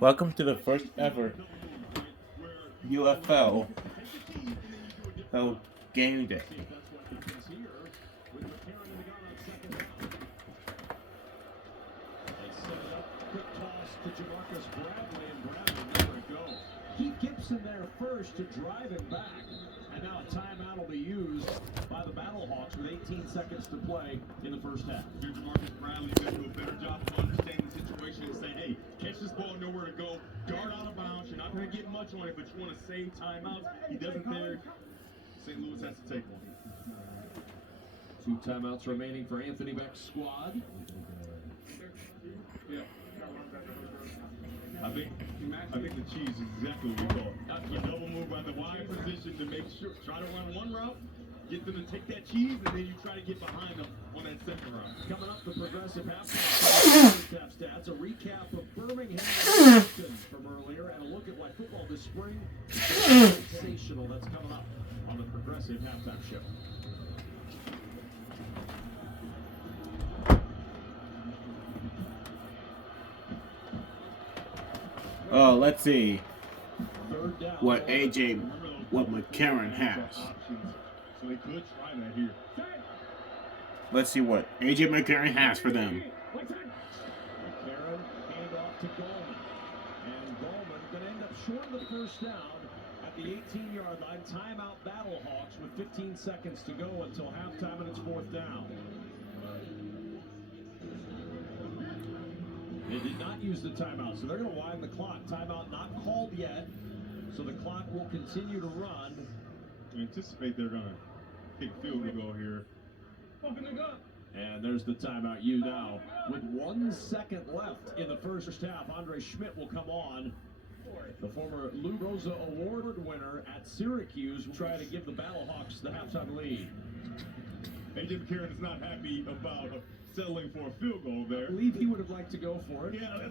Welcome to the first ever UFL game day. Keith Gibson there first to drive him back. And now a timeout will be used by the Battlehawks with 18 seconds to play in the first half. Marcus Bradley going to do a better job of understanding the situation and saying, hey, catch this ball, nowhere to go, guard out of bounds. You're not going to get much on it, but you want to save timeouts. He doesn't there. St. Louis has to take one. 2 timeouts remaining for Anthony Beck's squad. Yeah. I think the cheese is exactly what we thought. You double move on the wide position to make sure, try to run one route, get them to take that cheese, and then you try to get behind them on that second route. Coming up, the progressive halftime stats, a recap of Birmingham and Houston from earlier, and a look at why football this spring is sensational. That's coming up on the progressive halftime show. Oh, let's see what McCarron has. So they could try that here. Let's see what AJ McCarron has for them. McCarron, hand off to Goldman. And Goldman going to end up short of the first down at the 18-yard line. Timeout Battlehawks with 15 seconds to go until halftime, and it's 4th down. They did not use the timeout, so they're going to wind the clock. Timeout not called yet, so the clock will continue to run. I anticipate they're going to kick field goal here. And there's the timeout used now. With 1 second left in the first half, Andre Schmidt will come on. The former Lou Rosa Award winner at Syracuse will try to give the Battlehawks the halftime lead. AJ McCarron is not happy about settling for a field goal there. I believe he would have liked to go for it. Yeah,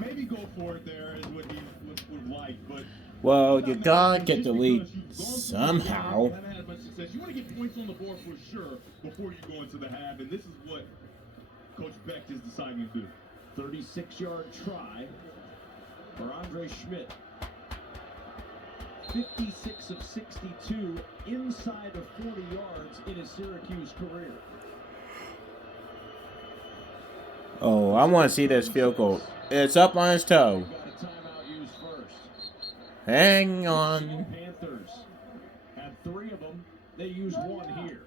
maybe go for it there is what he would like, but Well, you gotta get the lead somehow. Haven't had much success. You want to get points on the board for sure before you go into the half, and this is what Coach Beck is deciding to do. 36-yard try for Andre Schmidt. 56 of 62 inside of 40 yards in his Syracuse career. Oh, I want to see this field goal. It's up on his toe. Got a timeout used first. Hang on. Panthers had 3 of them. They used 1 here.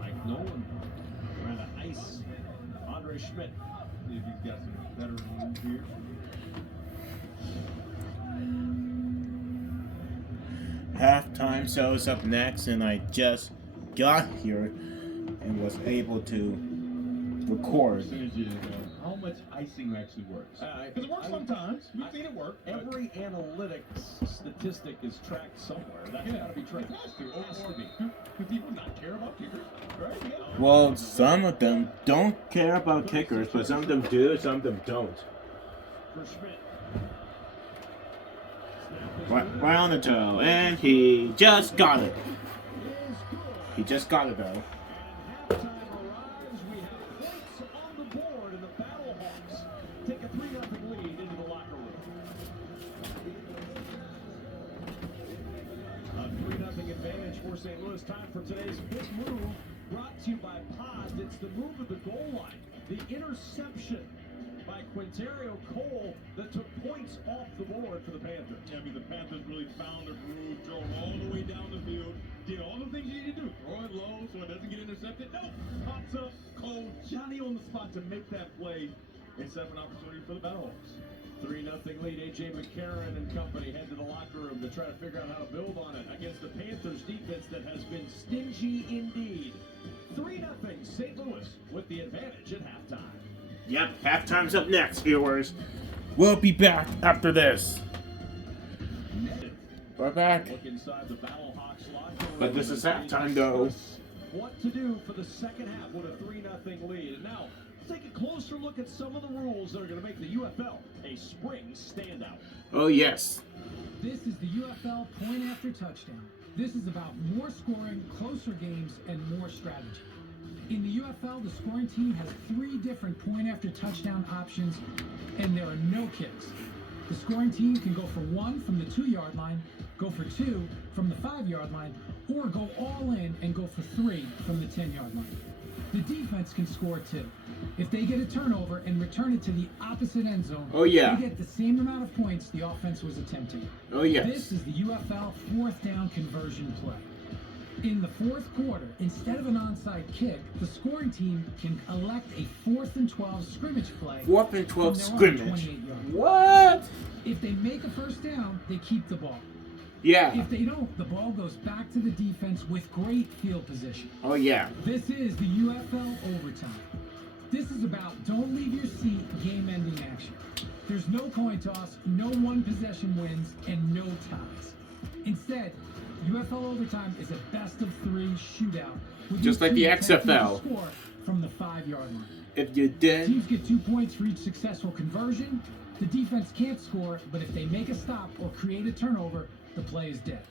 Mike Nolan trying to ice Andre Schmidt. See if he's got some better moves here. Halftime show is up next, and I just got here and was able to record. Percentages of how much icing actually works. Because it works sometimes. We've seen it work. Every analytics statistic is tracked somewhere. That's got to be tracked. It has to. Do people not care about kickers? Right? Yeah. Well, some of them don't care about kickers, but some of them do, some of them don't. For Schmidt. Right on the toe, and he just got it. He just got it, though. And halftime arrives. We have points on the board, and the Battlehawks take a 3-0 lead into the locker room. A 3-0 advantage for St. Louis. Time for today's big move, brought to you by Pods. It's the move of the goal line. The interception by Quinterio Cole that took points off the board for the Panthers. I mean, the Panthers really found a groove, drove all the way down the field, did all the things you need to do. Throw it low so it doesn't get intercepted. No, pops up, Cole, Johnny on the spot to make that play and set up an opportunity for the Battlehawks. 3-0 lead. AJ McCarron and company head to the locker room to try to figure out how to build on it against the Panthers defense that has been stingy indeed. 3-0 St. Louis with the advantage at halftime. Yep, halftime's up next, viewers. We'll be back after this. We're back. Look inside the Battlehawks locker room. But this is halftime, though. What to do for the second half with a 3-0 lead. And now let's take a closer look at some of the rules that are going to make the UFL a spring standout. Oh, yes. This is the UFL point after touchdown. This is about more scoring, closer games, and more strategy. In the UFL, the scoring team has 3 different point after touchdown options, and there are no kicks. The scoring team can go for 1 from the 2-yard line, go for 2 from the 5-yard line, or go all in and go for 3 from the 10-yard line. The defense can score 2. If they get a turnover and return it to the opposite end zone, oh yeah, they get the same amount of points the offense was attempting. Oh yes. This is the UFL 4th down conversion play. In the 4th quarter, instead of an onside kick, the scoring team can elect a 4th and 12 scrimmage play. 4th and 12 from their own scrimmage. 28 yards. What? If they make a first down, they keep the ball. Yeah. If they don't, the ball goes back to the defense with great field position. Oh yeah. This is the UFL overtime. This is about don't leave your seat, game-ending action. There's no coin toss, no one possession wins, and no ties. Instead, UFL overtime is a best-of-3 shootout. With Just like the each team attempting to XFL. Score from the 5-yard line. If you did. Teams get 2 points for each successful conversion. The defense can't score, but if they make a stop or create a turnover, the play is dead.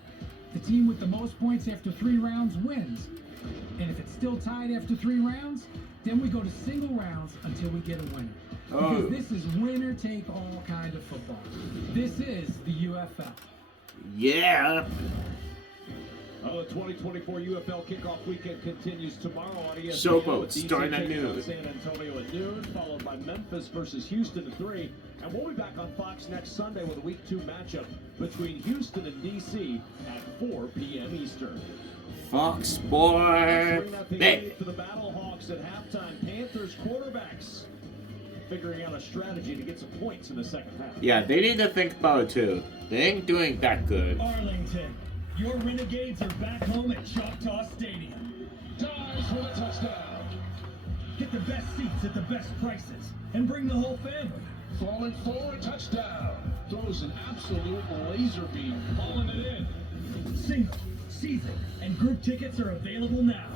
The team with the most points after 3 rounds wins. And if it's still tied after 3 rounds, then we go to single rounds until we get a winner. Because this is winner-take-all kind of football. This is the UFL. Yeah. The 2024 UFL kickoff weekend continues tomorrow on ESPN. Showboat starting at noon. San Antonio at noon, followed by Memphis versus Houston at 3. And we'll be back on Fox next Sunday with a Week 2 matchup between Houston and DC at 4 p.m. Eastern. Fox Sports. 3-0 lead for the Battlehawks at halftime. Panthers quarterbacks figuring out a strategy to get some points in the second half. Yeah, they need to think about it too. They ain't doing that good. Arlington, your Renegades are back home at Choctaw Stadium. Dives for the touchdown. Get the best seats at the best prices and bring the whole family. Falling forward, touchdown. Throws an absolute laser beam, hauling it in. Single, season, and group tickets are available now.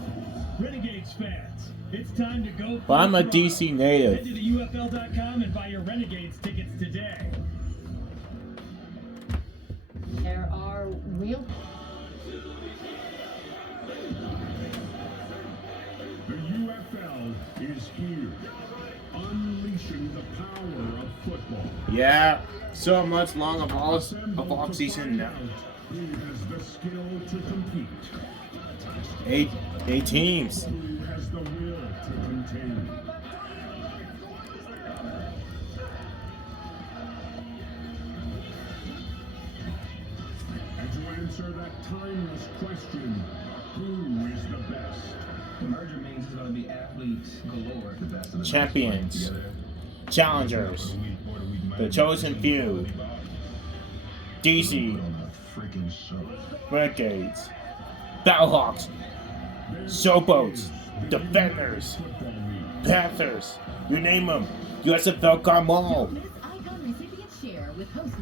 Renegades fans, it's time to go. But I'm a DC native. Head to the UFL.com and buy your Renegades tickets today. There are real. The UFL is here, unleashing the power of football. Yeah. So much long of off season now. Who has the skill to compete? Eight teams. Who has the will to contend? And to answer that timeless question, who is the best? The merger means it's going to be athletes galore. The best of the Champions. Challengers. The chosen few. DC. Renegades. Battlehawks. Showboats. Defenders. Panthers. You name them. USFL got them all. This icon recipient share with host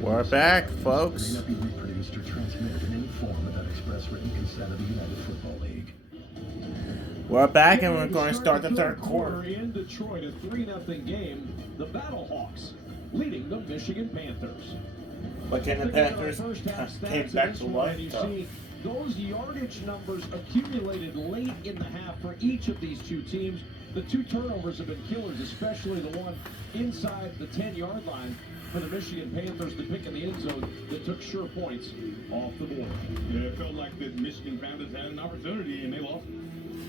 We're back, folks. May not be reproduced or transmitted in any form without express written consent of the United Football League. We're back and we're going to start the third quarter. In Detroit, a 3-0 game. The Battlehawks leading the Michigan Panthers. But then the Panthers came back to life. You see those yardage numbers accumulated late in the half for each of these two teams. The 2 turnovers have been killers, especially the one inside the 10-yard line for the Michigan Panthers to pick in the end zone that took sure points off the board. Yeah, it felt like the Michigan Panthers had an opportunity and they lost.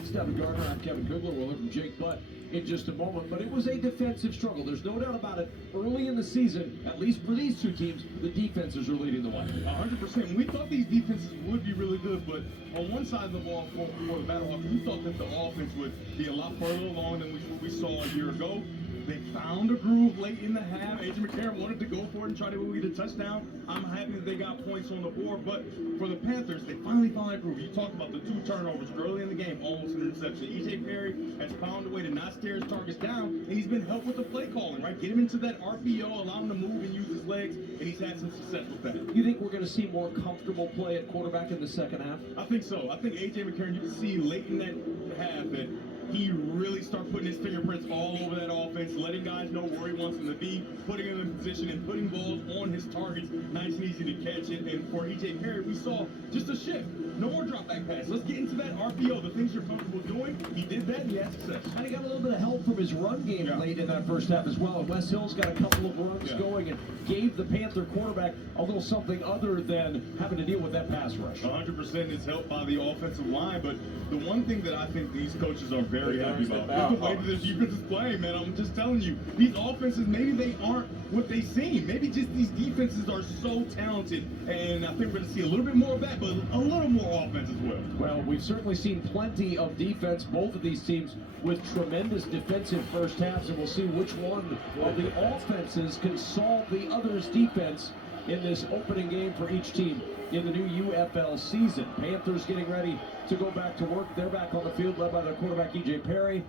Stephen Gardner, I'm Kevin Kugler. We'll hear from Jake Butt in just a moment. But it was a defensive struggle. There's no doubt about it. Early in the season, at least for these two teams, the defenses are leading the way. 100%. We thought these defenses would be really good, but on one side of the ball for the Battlehawks, we thought that the offense would be a lot further along than what we saw a year ago. They found a groove late in the half. A.J. McCarron wanted to go for it and try to get a touchdown. I'm happy that they got points on the board, but for the Panthers, they finally found that groove. You talked about the 2 turnovers early in the game, almost an interception. E.J. Perry has found a way to not stare his targets down, and he's been helped with the play calling, right? Get him into that RPO, allow him to move and use his legs, and he's had some success with that. You think we're going to see more comfortable play at quarterback in the second half? I think so. I think A.J. McCarron, you can see late in that half that he really started putting his fingerprints all over that offense, letting guys know where he wants them to be, putting them in position and putting balls on his targets, nice and easy to catch. And for EJ Perry, we saw just a shift. No more drop back pass. Let's get into that RPO, the things you're comfortable doing. He did that and he had success. And he got a little bit of help from his run game late in that first half as well. And Wes Hill's got a couple of runs going and gave the Panther quarterback a little something other than having to deal with that pass rush. 100% is helped by the offensive line, but the one thing that I think these coaches are very happy about is the way that this defense is playing, man. I'm just telling you, these offenses, maybe they aren't what they seem. Maybe just these defenses are so talented, and I think we're going to see a little bit more of that, but a little more offense as well. Well, we've certainly seen plenty of defense, both of these teams with tremendous defensive first halves, and we'll see which one of the offenses can solve the other's defense in this opening game for each team in the new UFL season. Panthers getting ready to go back to work. They're back on the field, led by their quarterback, EJ Perry.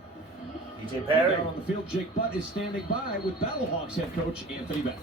EJ Perry. Down on the field, Jake Butt is standing by with Battlehawks head coach Anthony Beck.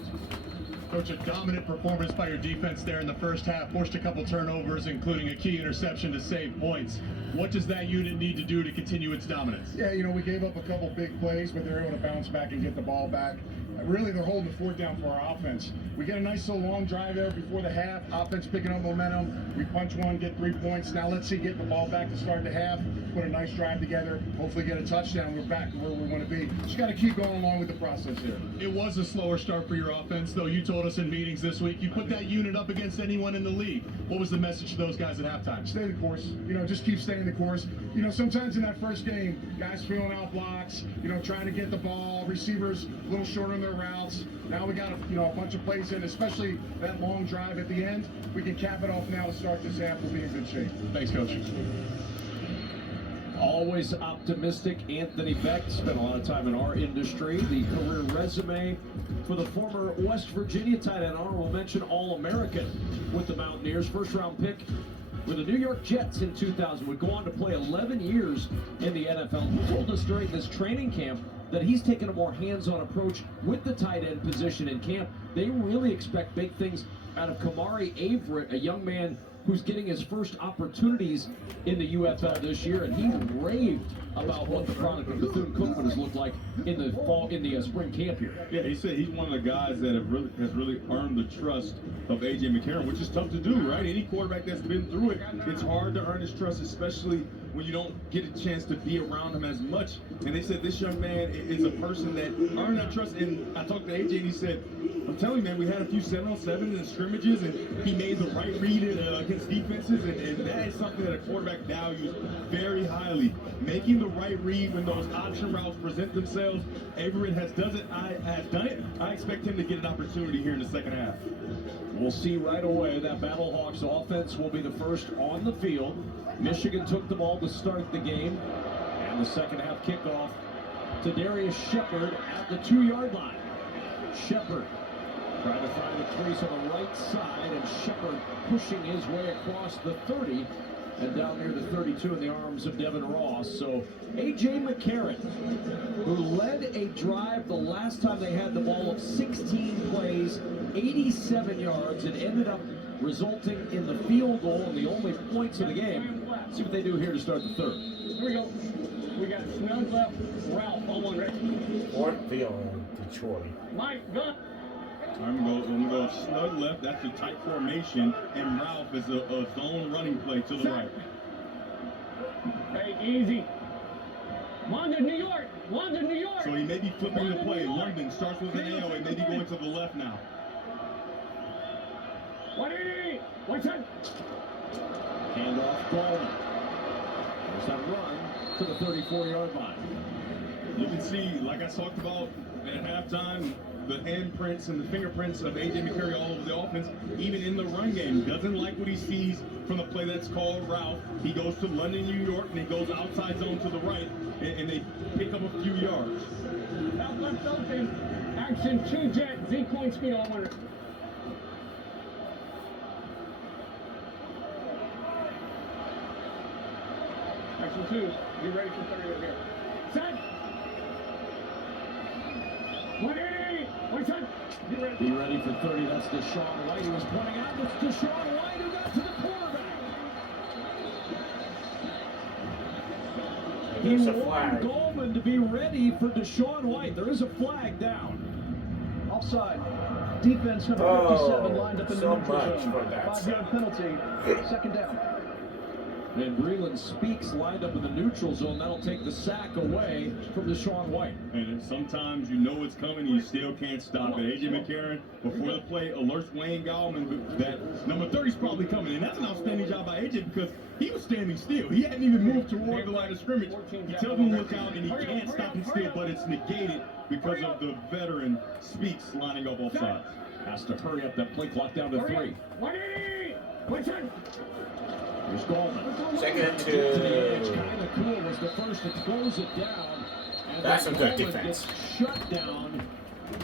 Coach, a dominant performance by your defense there in the first half, forced a couple turnovers, including a key interception to save points. What does that unit need to do to continue its dominance? Yeah, you know, we gave up a couple big plays, but they're able to bounce back and get the ball back. Really, they're holding the fort down for our offense. We get a nice little long drive there before the half. Offense picking up momentum. We punch one, get 3 points. Now let's see, get the ball back to start the half. Put a nice drive together. Hopefully get a touchdown. We're back to where we want to be. Just got to keep going along with the process here. It was a slower start for your offense, though. You told us in meetings this week you put that unit up against anyone in the league. What was the message to those guys at halftime? Stay the course. You know, just keep staying the course. You know, sometimes in that first game, guys filling out blocks, you know, trying to get the ball, receivers a little short on their routes. Now we got a bunch of plays in, especially that long drive at the end. We can cap it off now to start this half. We'll be in good shape. Thanks, Coach. Always optimistic Anthony Beck. Spent a lot of time in our industry. The career resume for the former West Virginia tight end, honorable mention All-American with the Mountaineers. First round pick with the New York Jets in 2000. Would go on to play 11 years in the NFL. He told us during this training camp that he's taken a more hands-on approach with the tight end position in camp. They really expect big things out of Kamari Averett, a young man who's getting his first opportunities in the UFL this year, and he raved about what the product of Bethune-Cookman has looked like in the fall, in the spring camp here. Yeah, he said he's one of the guys that has really earned the trust of A.J. McCarron, which is tough to do, right? Any quarterback that's been through it, it's hard to earn his trust, especially when you don't get a chance to be around him as much. And they said this young man is a person that earned that trust. And I talked to A.J. and he said, I'm telling you, man, we had a few 7-on-7 in scrimmages, and he made the right read against defenses, and that is something that a quarterback values very highly. Making the right read when those option routes present themselves. Averett has done it. I expect him to get an opportunity here in the second half. We'll see right away that Battlehawks offense will be the first on the field. Michigan took the ball to start the game, and the second half kickoff to Darius Shepard at the 2-yard line. Shepard trying to find the crease on the right side, and Shepard pushing his way across the 30 and down near the 32 in the arms of Devin Ross. So A.J. McCarron, who led a drive the last time they had the ball of 16 plays, 87 yards, and ended up resulting in the field goal and the only points of the game. See what they do here to start the third. Here we go. We got snug left, Ralph on one ready. Fourth field, Detroit. Mike, gun. I'm gonna go snug left. That's a tight formation, and Ralph is a zone running play to the right. Hey, easy. London, New York. London, New York. So he may be flipping the play. New York. London starts with an L and maybe going to the left now. 180. What's that? Handoff Ballman. There's that run to the 34-yard line. You can see, like I talked about at halftime, the handprints and the fingerprints of A.J. McCarron all over the offense, even in the run game. Doesn't like what he sees from the play that's called Ralph. He goes to London, New York, and he goes outside zone to the right, and they pick up a few yards. Out left open. Action 2 jet. Z-coin speed all winner. Action 2. Be ready for 30 right here. Set. 180. What's that? Be ready. Be ready for 30. That's Deshaun White. He was pointing out. It's Deshaun White who got to the quarterback. He There's a warned flag. Goldman to be ready for Deshaun White. There is a flag down. Offside. Defense number 57 lined up in the so neutral much zone. for that 5-yard penalty. Second down. And Breland Speaks lined up in the neutral zone. That'll take the sack away from Deshaun White. And sometimes you know it's coming and you still can't stop it. A.J. McCarron, before the play, alerts Wayne Gallman that number 30 is probably coming. And that's an outstanding job by A.J. because he was standing still. He hadn't even moved toward the line of scrimmage. He tells him to look out and he can't stop him still, but it's negated because of the veteran Speaks lining up offside. Has to hurry up that play clock down to 3. Here's Goldman. Second To the edge, to... kind of cool, was the first to close it down. And That's then some good Goldman defense. gets shut down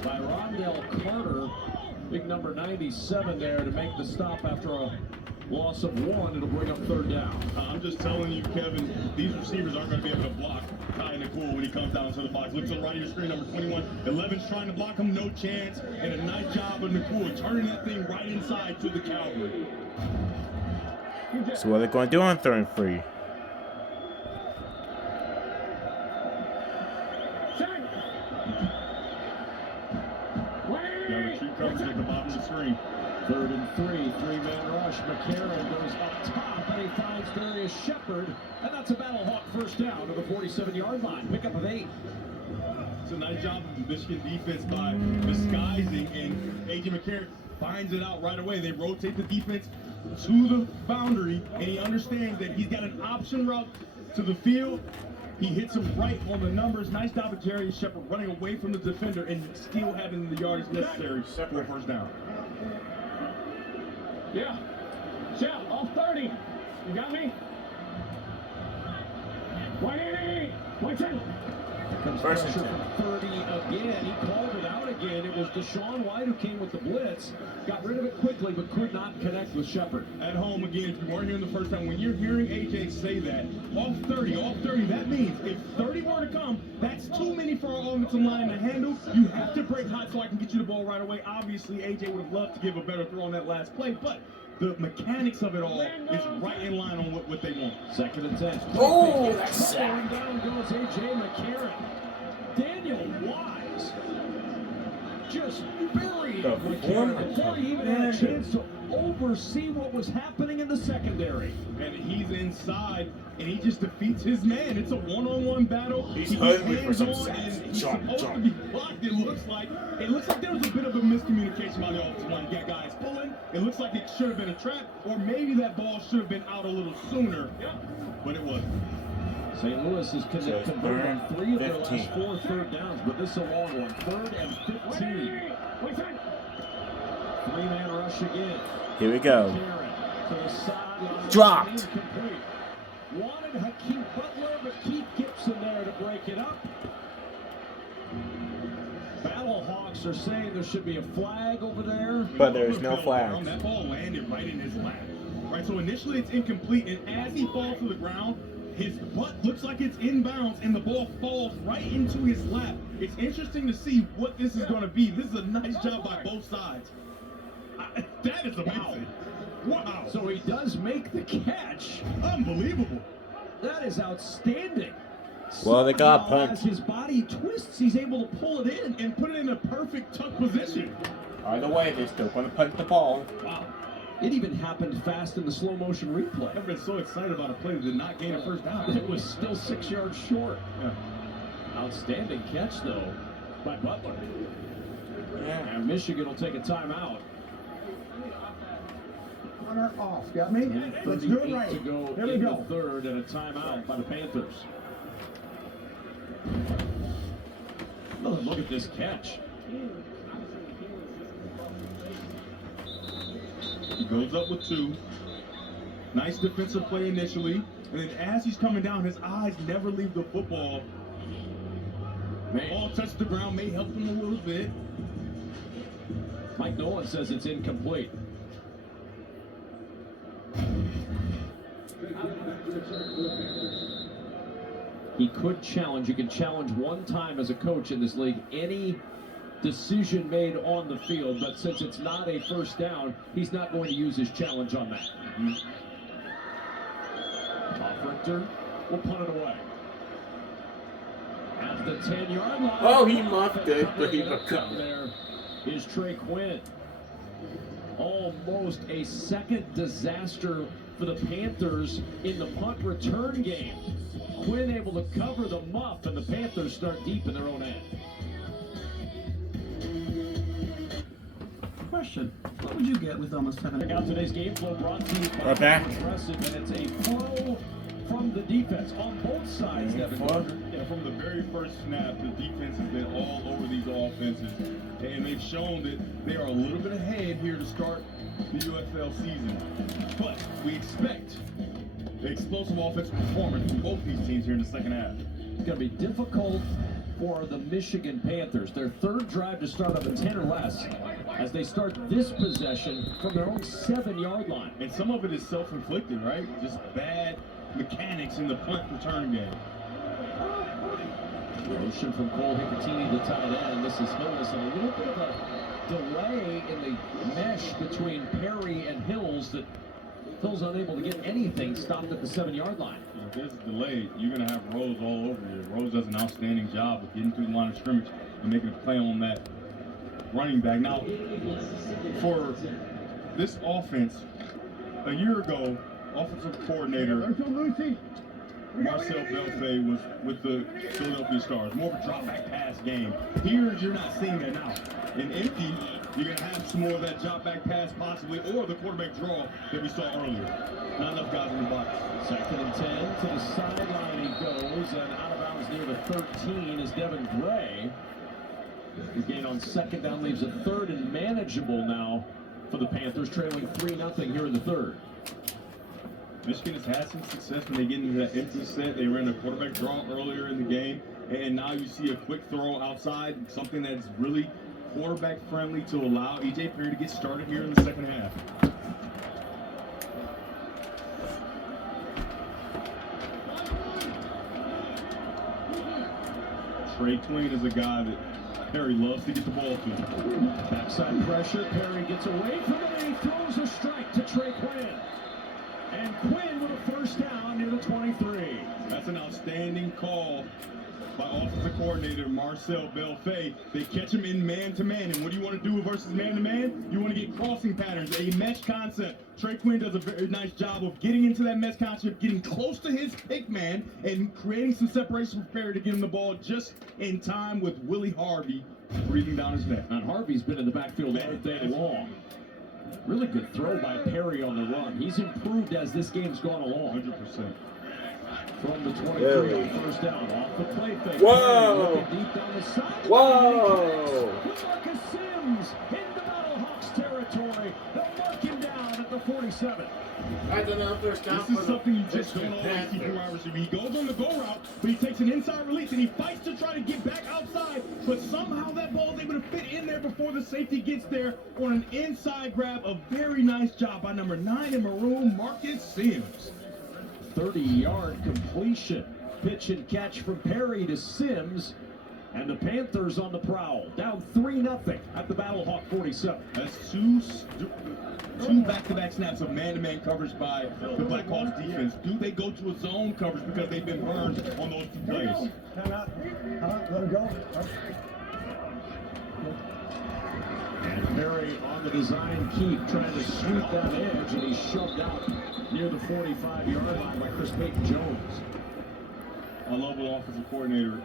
by Rondell Carter. Big number 97 there to make the stop after a loss of 1. It'll bring up 3rd down. I'm just telling you, Kevin, these receivers aren't going to be able to block Ty Nakul when he comes down to the box. Look to the right of your screen, number 21. 11's trying to block him, no chance. And a nice job of Nakul turning that thing right inside to the Calvary. So what are they going to do on 3rd and 3? Now the tree comes at the bottom of the screen. 3rd and 3, 3-man rush. McCarron goes up top, and he finds Darius Shepard, and that's a Battlehawk first down to the 47-yard line. Pickup of 8. It's a nice job of the Michigan defense by disguising, and A.J. McCarron finds it out right away. They rotate the defense to the boundary, and he understands that he's got an option route to the field. He hits him right on the numbers. Nice job of Darius Shepard running away from the defender and still having the yardage necessary for a first down. Yeah. Shell, off 30. You got me? 180. 110. Comes First pressure and from 30 again. He called it out again. It was Deshaun White who came with the blitz. Got rid of it quickly, but could not connect with Shepard. At home, again, if you weren't here the first time, when you're hearing AJ say that, off 30, that means if 30 were to come, that's too many for our offensive line to handle. You have to break hot so I can get you the ball right away. Obviously, AJ would have loved to give a better throw on that last play, but the mechanics of it all is right in line on what they want. 2nd and 10. Oh, that's sad. Down goes A.J. McCarron. Daniel Wise just buried The McCarron before he even had a chance to oversee what was happening in the secondary. And he's inside, and he just defeats his man. It's a one-on-one battle. He's hungry for some hands-on, sacks. and he's Jump, supposed jump. to be blocked. It looks like there was a bit of a miscommunication by the offensive line. You got guys pulling. It looks like it should have been a trap, or maybe that ball should have been out a little sooner, but it wasn't. St. Louis has converted on 3 of their last 15. 4 third downs, but this is a long one. 3rd and 15. 3-man rush again. Here we go. McCarron to the sideline. Dropped. Incomplete. Wanted Hakeem Butler, but Keith Gibson there to break it up. Battlehawks are saying there should be a flag over there. But there's no flags. That ball landed right in his lap. Right, so initially it's incomplete, and as he falls to the ground, his butt looks like it's inbounds, and the ball falls right into his lap. It's interesting to see what this is going to be. This is a nice job by both sides. That is amazing. Wow. So he does make the catch. Unbelievable. That is outstanding. Well, they got Somehow, punt. as his body twists, he's able to pull it in. And put it in a perfect tuck position. Either way, they're still going to punt the ball. Wow. It even happened fast in the slow motion replay. I've been so excited about a play that did not gain a first down. It was still 6 yards short. Yeah. Outstanding catch, though, by Butler. Yeah. And Michigan will take a timeout. Runner off. Got me? Let's do it 38 right. to go Here we in go. the 3rd, and a timeout by the Panthers. Oh, look at this catch. He goes up with 2. Nice defensive play initially. And then as he's coming down, his eyes never leave the football. Ball touched the ground, may help him a little bit. Mike Nolan says it's incomplete. He could challenge. You can challenge one time as a coach in this league any decision made on the field, but since it's not a first down, he's not going to use his challenge on that. Richter will punt it away. At the 10-yard line. Oh, he muffed it, but he recovered. There is Trey Quinn. Almost a second disaster for the Panthers in the punt return game. Quinn able to cover the muff, and the Panthers start deep in their own end. Question: what would you get with almost 7? Check out today's game flow brought to you by We're back. Progressive, and it's a flow from the defense on both sides. Devin Gardner. Yeah, from the very first snap, the defense has been all over these offenses, and they've shown that they are a little bit ahead here to start the UFL season. But we expect explosive offensive performance from both these teams here in the second half. It's going to be difficult for the Michigan Panthers. Their third drive to start up a 10 or less as they start this possession from their own 7-yard line. And some of it is self-inflicted, right? Just bad mechanics in the punt return game. Motion from Cole Hicatini, the tight end. This is Hills, and a little bit of a delay in the mesh between Perry and Hills that Hills unable to get anything stopped at the 7-yard line. If there's a delay, you're going to have Rose all over you. Rose does an outstanding job of getting through the line of scrimmage and making a play on that running back. Now, for this offense, a year ago, offensive coordinator Marcel Belfay was with the Philadelphia Stars. More of a drop-back pass game. Here, you're not seeing that now. In empty, you're going to have some more of that drop-back pass possibly, or the quarterback draw that we saw earlier. Not enough guys in the box. 2nd and 10 to the sideline he goes, and out of bounds near the 13 is Devin Gray. The gain on 2nd down leaves a 3rd and manageable now for the Panthers, trailing 3-0 here in the 3rd. Michigan has had some success when they get into that empty set. They ran a quarterback draw earlier in the game, and now you see a quick throw outside, something that's really quarterback friendly to allow E.J. Perry to get started here in the second half. Trey Quinn is a guy that Perry loves to get the ball to. Backside pressure, Perry gets away from it, and he throws a strike to Trey Quinn. And Quinn with a 1st down near the 23. That's an outstanding call by offensive coordinator Marcel Belfay. They catch him in man-to-man. And what do you want to do versus man-to-man? You want to get crossing patterns, a mesh concept. Trey Quinn does a very nice job of getting into that mesh concept, getting close to his pick man, and creating some separation for Perry to get him the ball just in time with Willie Harvey breathing down his neck. And Harvey's been in the backfield all day long. Really good throw by Perry on the run. He's improved as this game's gone along. 100%. From the 23 on 1st down, off the play fake. Whoa! Deep down the side. Whoa! With Marcus Sims into Battlehawks territory. They'll mark him down at the 47. That's another 1st down. This is something you just don't always see from wide receiver. He goes on the go route, but he takes an inside release and he fights to try to get back outside, but somehow that ball is able to fit in there before the safety gets there on an inside grab. A very nice job by number 9 in maroon, Marcus Sims. 30-yard completion. Pitch and catch from Perry to Sims. And the Panthers on the prowl. Down 3-0 at the Battlehawk 47. That's two back-to-back snaps of man-to-man coverage by the Blackhawks defense. Do they go to a zone coverage because they've been burned on those 2 plays? Let him go. And Perry on the design keep, trying to sweep that edge, and he's shoved out near the 45-yard line by Chris Payton-Jones. I love what offensive coordinator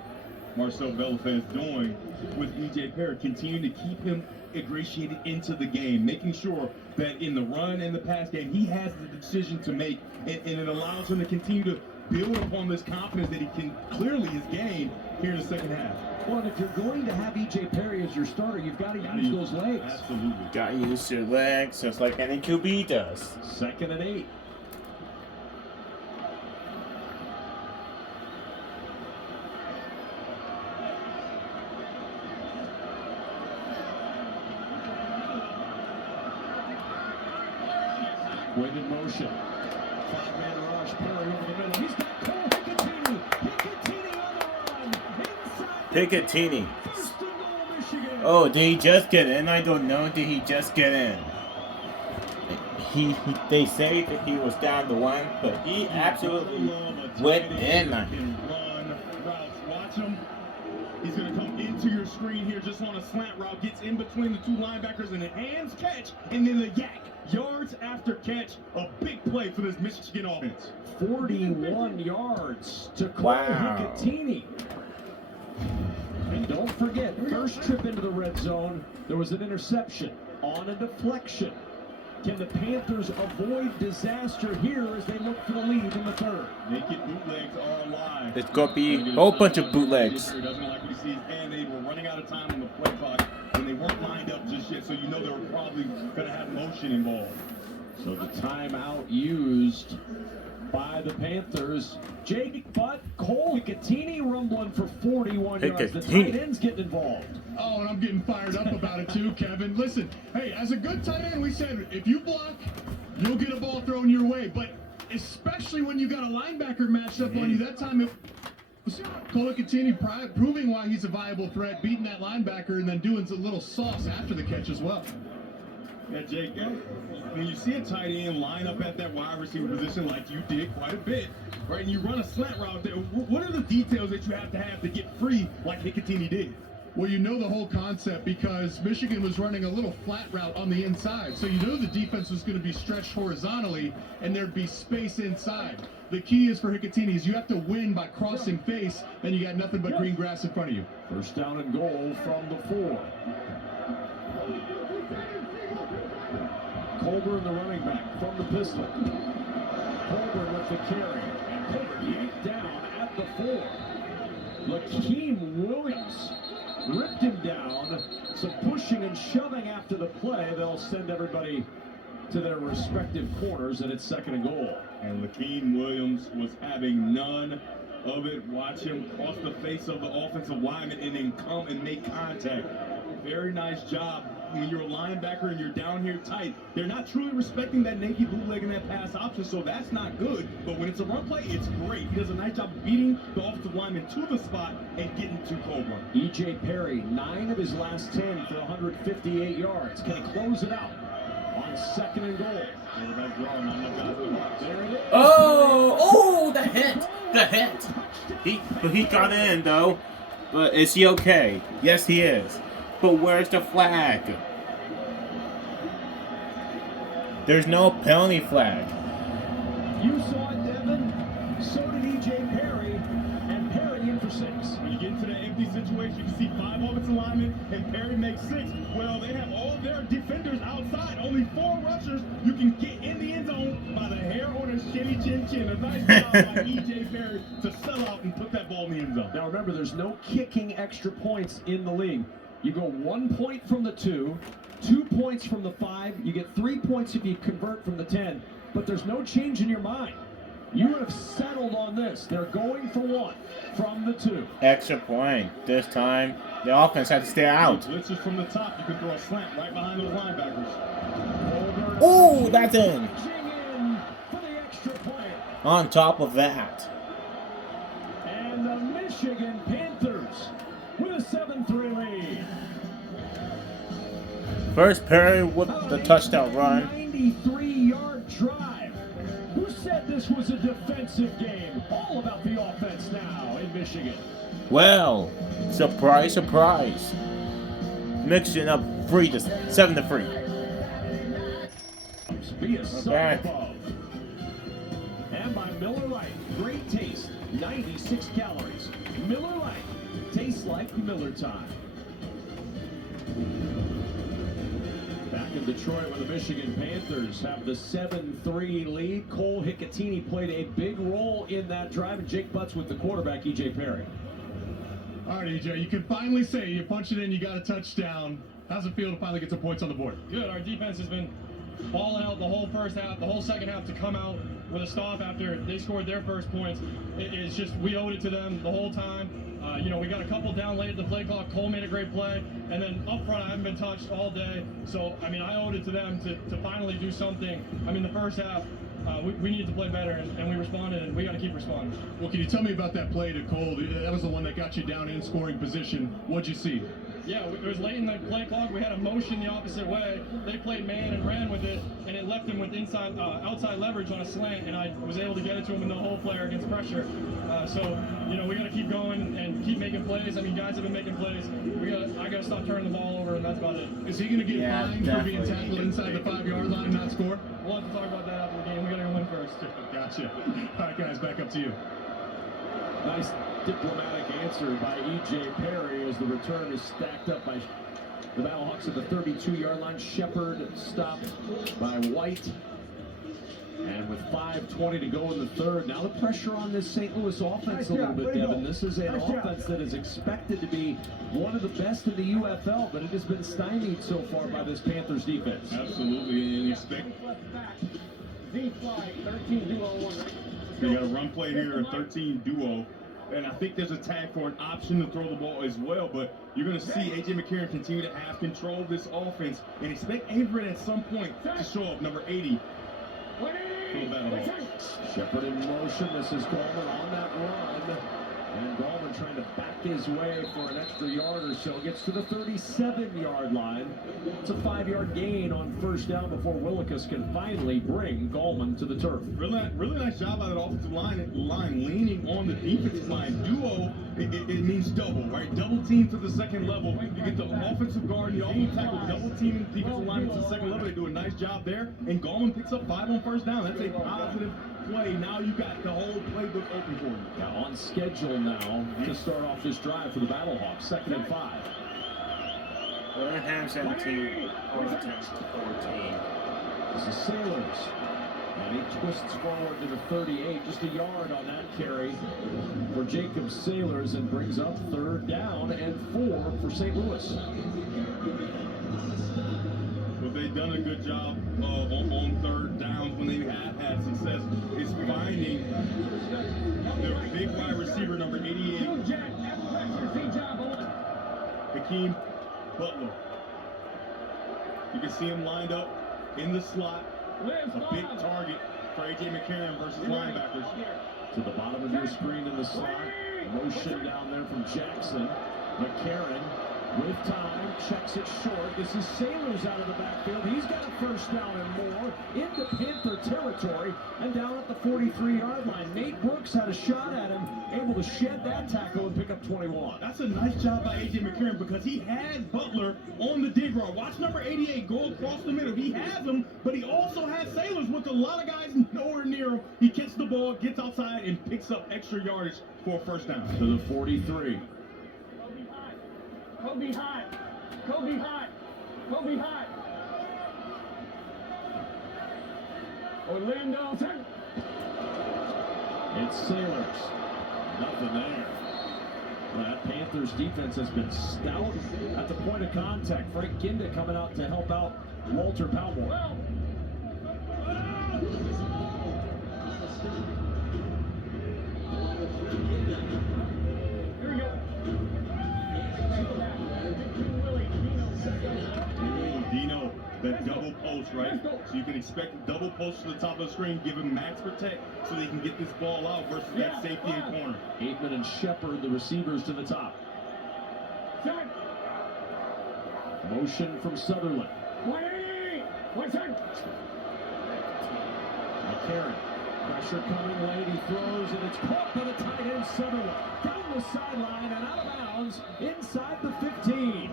Marcel Belfay is doing with E.J. Perry, continuing to keep him ingratiated into the game, making sure that in the run and the pass game, he has the decision to make, and it allows him to continue to build upon this confidence that he can clearly has gained here in the second half. Well, and if you're going to have E.J. Perry as your starter, you've got to use those legs. Absolutely. Got to use your legs, just like any QB does. 2nd and 8. Quinn in motion. 5-man rush. Perry over the middle. He's got Cole Hicatini. Hicatini on the run. Inside. Hicatini. First and goal, Michigan. Oh, did he just get in? I don't know. Did he just get in? They say that he was down to 1, but he absolutely went in. Run routes. Watch him your screen here just on a slant route, gets in between the two linebackers and a hands catch, and then the yak. Yards after catch, a big play for this Michigan offense. 41 yards to Cole Wow. Hicatini. And don't forget, first trip into the red zone, there was an interception on a deflection. Can the Panthers avoid disaster here as they look for the lead in the third? Naked bootlegs are alive. It's going to be a whole bunch of bootlegs. Doesn't like what he sees, and they were running out of time on the play clock, and they weren't lined up just yet, so you know they were probably going to have motion involved. So the timeout used by the Panthers. Jake Butt, Cole Hicatini rumbling for 41 yards. The tight end's getting involved. Oh, and I'm getting fired up about it too, Kevin. Listen, hey, as a good tight end, we said if you block, you'll get a ball thrown your way. But especially when you got a linebacker matched up on you, that time it was Cole Hicatini proving why he's a viable threat, beating that linebacker, and then doing a little sauce after the catch as well. Yeah, Jake, when you see a tight end line up at that wide receiver position like you did quite a bit, right, and you run a slant route there, what are the details that you have to get free like Hicatini did? Well, you know the whole concept because Michigan was running a little flat route on the inside. So you know the defense was going to be stretched horizontally and there'd be space inside. The key is for Hicatini is you have to win by crossing face, then you got nothing but green grass in front of you. First down and goal from the 4. Colburn, the running back, from the pistol. Colburn with the carry. And Colburn yanked down at the 4. Lakeem Williams ripped him down. Some pushing and shoving after the play. They'll send everybody to their respective corners, and it's second and goal. And Lakeem Williams was having none of it. Watch him cross the face of the offensive lineman and then come and make contact. Very nice job. When you're a linebacker and you're down here tight, they're not truly respecting that naked bootleg and that pass option, so that's not good. But when it's a run play, it's great. He does a nice job of beating the offensive lineman to the spot and getting to Colburn. E.J. Perry, 9 of his last 10 for 158 yards. Can he close it out on second and goal? There it is. Oh, the hit. The hit. He got in, though. But is he okay? Yes, he is. But where's the flag? There's no penalty flag. You saw it, Devin. So did E.J. Perry. And Perry in for 6. When you get into that empty situation, you see 5 offensive linemen and Perry makes 6. Well, they have all their defenders outside. Only 4 rushers. You can get in the end zone by the hair on his shitty chin. A nice job by E.J. Perry to sell out and put that ball in the end zone. Now remember, there's no kicking extra points in the league. You go 1 point from the 2, 2 points from the 5. You get 3 points if you convert from the 10. But there's no change in your mind. You would have settled on this. They're going for 1 from the 2. Extra point. This time, the offense had to stay out. Blitzes from the top. You can throw a slant right behind those linebackers. Oh, that's in. In for the extra point. On top of that. And the Michigan Panthers with a 7-3 lead. First Perry with the touchdown run. 93-yard drive. Who said this was a defensive game? All about the offense now in Michigan. Well, surprise, surprise. Mixing up 7-3. Be a sub back. above. And by Miller Lite, great taste, 96 calories. Miller Lite tastes like Miller time. Back in Detroit where the Michigan Panthers have the 7-3 lead. Cole Hicatini played a big role in that drive, and Jake Butts with the quarterback, E.J. Perry. All right, EJ, you can finally say you punch it in, you got a touchdown. How's it feel to finally get some points on the board? Good. Our defense has been balling out the whole first half, the whole second half to come out with a stop after they scored their first points. It's just we owed it to them the whole time. We got a couple down late at the play clock. Cole made a great play. And then up front, I haven't been touched all day. So, I owed it to them to finally do something. The first half, we needed to play better, and we responded, and we got to keep responding. Well, can you tell me about that play to Cole? That was the one that got you down in scoring position. What'd you see? Yeah, it was late in the play clock. We had a motion the opposite way. They played man and ran with it, and it left him with outside leverage on a slant, and I was able to get it to him in the hole player against pressure. So, you know, we got to keep going and keep making plays. I mean, guys have been making plays. I got to stop turning the ball over, and that's about it. Is he going to get fined for being tackled inside the 5-yard line and not score? We'll have to talk about that after the game. We got to win first. Gotcha. All right, guys, back up to you. Nice diplomatic answer by E.J. Perry as the return is stacked up by the Battlehawks at the 32-yard line. Shepard stopped by White. And with 5:20 to go in the third, now the pressure on this St. Louis offense a little bit, Devin. This is an offense that is expected to be one of the best in the UFL, but it has been stymied so far by this Panthers defense. Absolutely, and expect. Z flag, 13 duo 1. They got a run play here, a 13 duo. And I think there's a tag for an option to throw the ball as well, but you're going to see A.J. McCarron continue to have control of this offense and expect Averett at some point to show up, number 80. For the Battlehawks. Shepard in motion. This is Gallman on that run. And Gallman trying to back his way for an extra yard or so. Gets to the 37-yard line. It's a 5-yard gain on first down before Willikis can finally bring Gallman to the turf. Really nice job by that offensive line leaning on the defensive line. Duo, it means double, right? Double team to the second level. You get the offensive guard and the offensive tackle double team the defensive lineman to the second level. They do a nice job there. And Gallman picks up 5 on first down. That's a positive play. Now you got the whole playbook open for you. Now on schedule now to start off this drive for the Battlehawks. 2nd and 5. We're going to have 17 or 14. This is Sailors. And he twists forward to the 38, just a yard on that carry for Jacob Sailors, and brings up 3rd down and 4 for St. Louis. But they've done a good job on 3rd downs when they have had success is finding their big wide receiver, number 88, Hakeem Butler. You can see him lined up in the slot. A big target for A.J. McCarron versus linebackers. To the bottom of your screen in the slot. Motion down there from Jackson. McCarron with time, checks it short. This is Sailors out of the backfield. He's got a first down and more into Panther territory and down at the 43-yard line. Nate Brooks had a shot at him, able to shed that tackle and pick up 21. That's a nice job by A.J. McCarron because he had Butler on the dig route. Watch number 88 go across the middle. He has him, but he also has Sailors with a lot of guys nowhere near him. He gets the ball, gets outside, and picks up extra yardage for a first down. To the 43. Kobe hot. Kobe hot. Kobe hot. Orlando. It's Sailors. Nothing there. Well, that Panthers defense has been stout at the point of contact. Frank Ginda coming out to help out Walter Palmore. Here we go. Dino, that double post, right? So you can expect a double post to the top of the screen, give him max protect so they can get this ball out versus that safety in corner. Aitman and Shepard, the receivers, to the top. Motion from Sutherland. McCarron. Pressure coming late. He throws, and it's caught by the tight end Sutherland. Down the sideline and out of bounds inside the 15.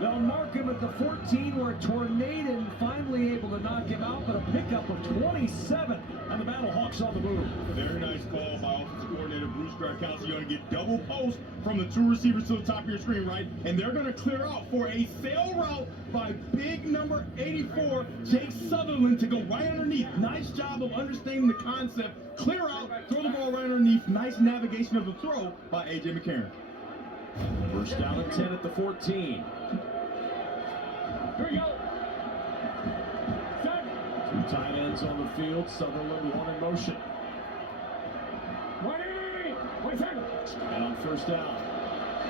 They'll mark him at the 14, where Tornado finally able to knock him out, but a pickup of 27, and the Battlehawks on the move. Very nice call by offensive coordinator Bruce Gradkowski. You're going to get double post from the 2 receivers to the top of your screen, right? And they're going to clear out for a sail route by big number 84, Jake Sutherland, to go right underneath. Nice job of understanding the concept. Clear out, throw the ball right underneath. Nice navigation of the throw by A.J. McCarron. First down and 10 at the 14. Here we go. 2 tight ends on the field. Sutherland, 1 in motion. And on first down,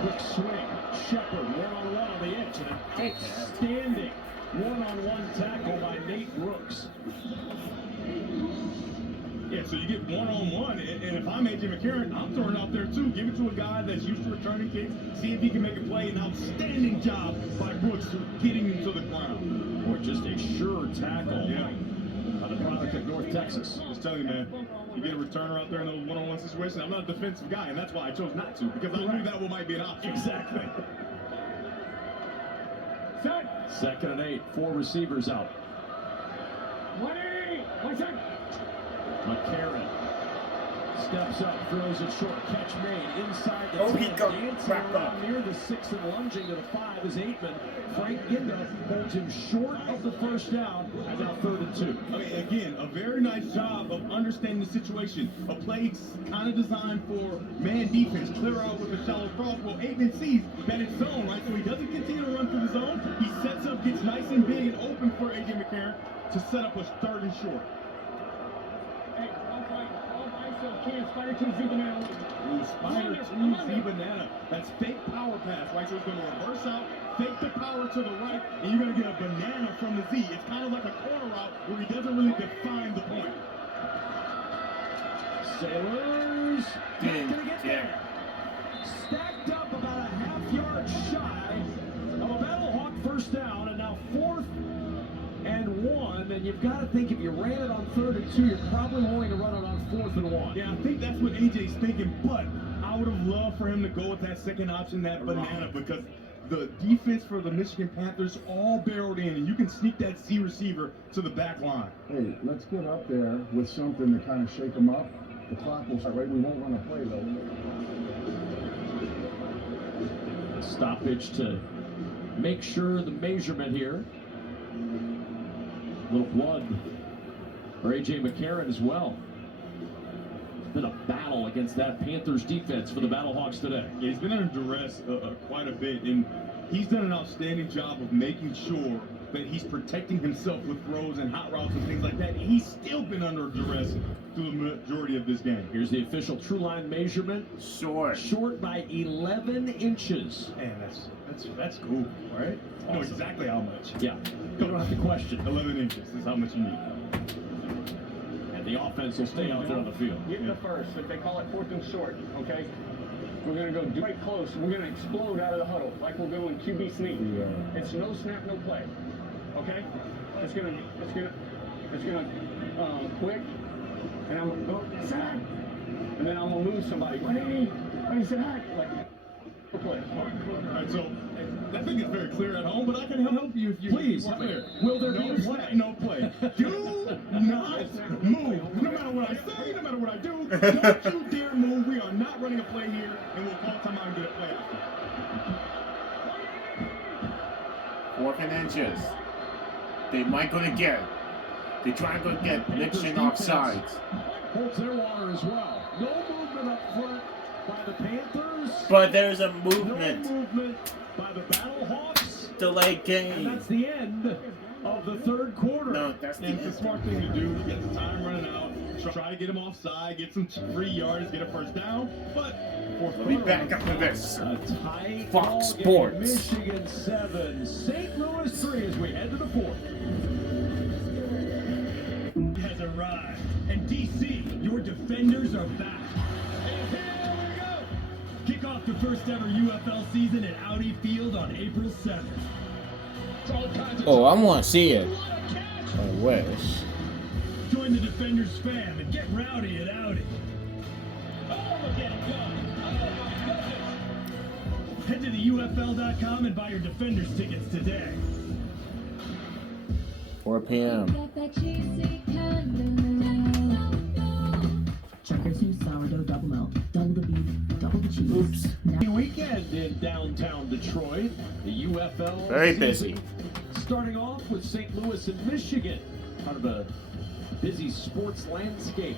quick swing. Shepard, 1-on-1 on the edge, and an outstanding 1-on-1 tackle by Nate Brooks. Yeah, Yeah, so you get one-on-one, and if I'm AJ McCarron, I'm throwing out there too. Give it to a guy that's used to returning kicks, see if he can make a play. An outstanding job by Brooks getting him to the ground. Or just a sure tackle. Yeah. By the product of North Texas. Just telling you, man, you get a returner out there in those one-on-one situations. I'm not a defensive guy, and that's why I chose not to, because I knew that one might be an option. Exactly. Second and 8, 4 receivers out. McCarron steps up, throws it short, catch made inside the 10, he got dancing wrapped around up. near the 6 and lunging to the 5 is Aitman. Frank Ginda holds him short of the first down, and now 3rd and 2. I mean, again, a very nice job of understanding the situation. A play kind of designed for man defense, clear out with a shallow cross. Well, Aitman sees that it's zone, right? So he doesn't continue to run through the zone. He sets up, gets nice and big and open for AJ McCarron to set up a 3rd and short. Spider 2 Z banana. Ooh, Spider 2 Z banana. That's fake power pass, right? So it's going to reverse out, fake the power to the right, and you're going to get a banana from the Z. It's kind of like a corner route where he doesn't really define the point. Sailors gonna get there. Stacked up about a half-yard shy of a Battlehawk first down, and now 4th and 1. And you've got to think if you ran it on 3rd and 2, you're probably willing to run it on 4th and 1. Yeah, I think that's what AJ's thinking, but I would have loved for him to go with that second option, that banana, because the defense for the Michigan Panthers all barreled in, and you can sneak that Z receiver to the back line. Hey, let's get up there with something to kind of shake them up. The clock will start, right? We won't run a play, though. Stoppage to make sure the measurement here. Little blood for AJ McCarron as well. It's been a battle against that Panthers defense for the Battlehawks today. Yeah, he's been under duress quite a bit, and he's done an outstanding job of making sure that he's protecting himself with throws and hot routes and things like that. And he's still been under duress through the majority of this game. Here's the official true line measurement. Short by 11 inches. Man, that's cool, right? You know exactly how much. Yeah, you don't have to question. 11 inches is how much you need. And the offense will stay out there on the field. Get the first. If they call it 4th and short, okay? We're going to go right close. We're going to explode out of the huddle like we're doing QB sneak. Yeah. It's no snap, no play. Okay? It's gonna quick, and I'm gonna go sack, and then I'm gonna move somebody. What do you need? Sack? Like play. All right, so I think it's very clear at home, but I can help you if you please. Clear. Will there no be a play? No play. Do not move. No matter what I say, no matter what I do, don't you dare move. We are not running a play here, and we'll call time out and get a play after. 4th and inches. They might go to get. They try to go get Nixon offsides. Holds their water as well. No movement up front by the Panthers. But there's a movement. No movement by the Battlehawks. Delay game. And that's the end of the 3rd quarter. No, that's the It's end. a smart thing to do. You get the time running out. Try to get him offside, get some free yards, get a first down. But Let me back up to this. A tight Fox ball game. Sports. Michigan 7, St. Louis 3 as we head to the 4th. Has arrived, and DC, your defenders are back. And here we go! Kick off the first ever UFL season at Audi Field on April 7th. Oh, I want to see it. I wish. Join the Defenders fam and get rowdy at Audi. Oh, look at it go! Oh, my goodness! Head to the UFL.com and buy your Defenders tickets today. 4 p.m. Checkers new sourdough double milk, double the beef, double the cheese. Oops. Weekend in downtown Detroit, the UFL Very season. busy. Starting off with St. Louis and Michigan, part of a busy sports landscape.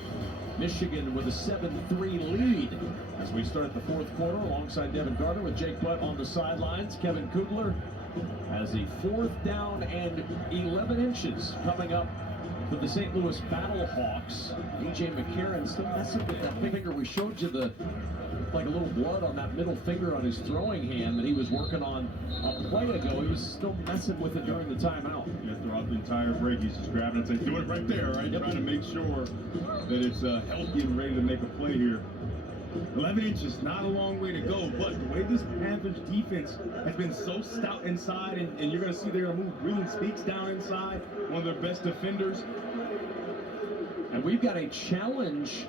Michigan with a 7-3 lead as we start the 4th quarter alongside Devin Gardner with Jake Butt on the sidelines. Kevin Kugler has a 4th down and 11 inches coming up for the St. Louis Battlehawks. AJ McCarron still messing with that finger. We showed you the like a little blood on that middle finger on his throwing hand that he was working on a play ago. He was still messing with it during the timeout. Yeah, throughout the entire break, he's just grabbing it and saying, do it right there, right? Yep. Trying to make sure that it's healthy and ready to make a play here. 11 inches, not a long way to go, but the way this Panthers defense has been so stout inside, and you're going to see they're going to move Green Speaks down inside, one of their best defenders. And we've got a challenge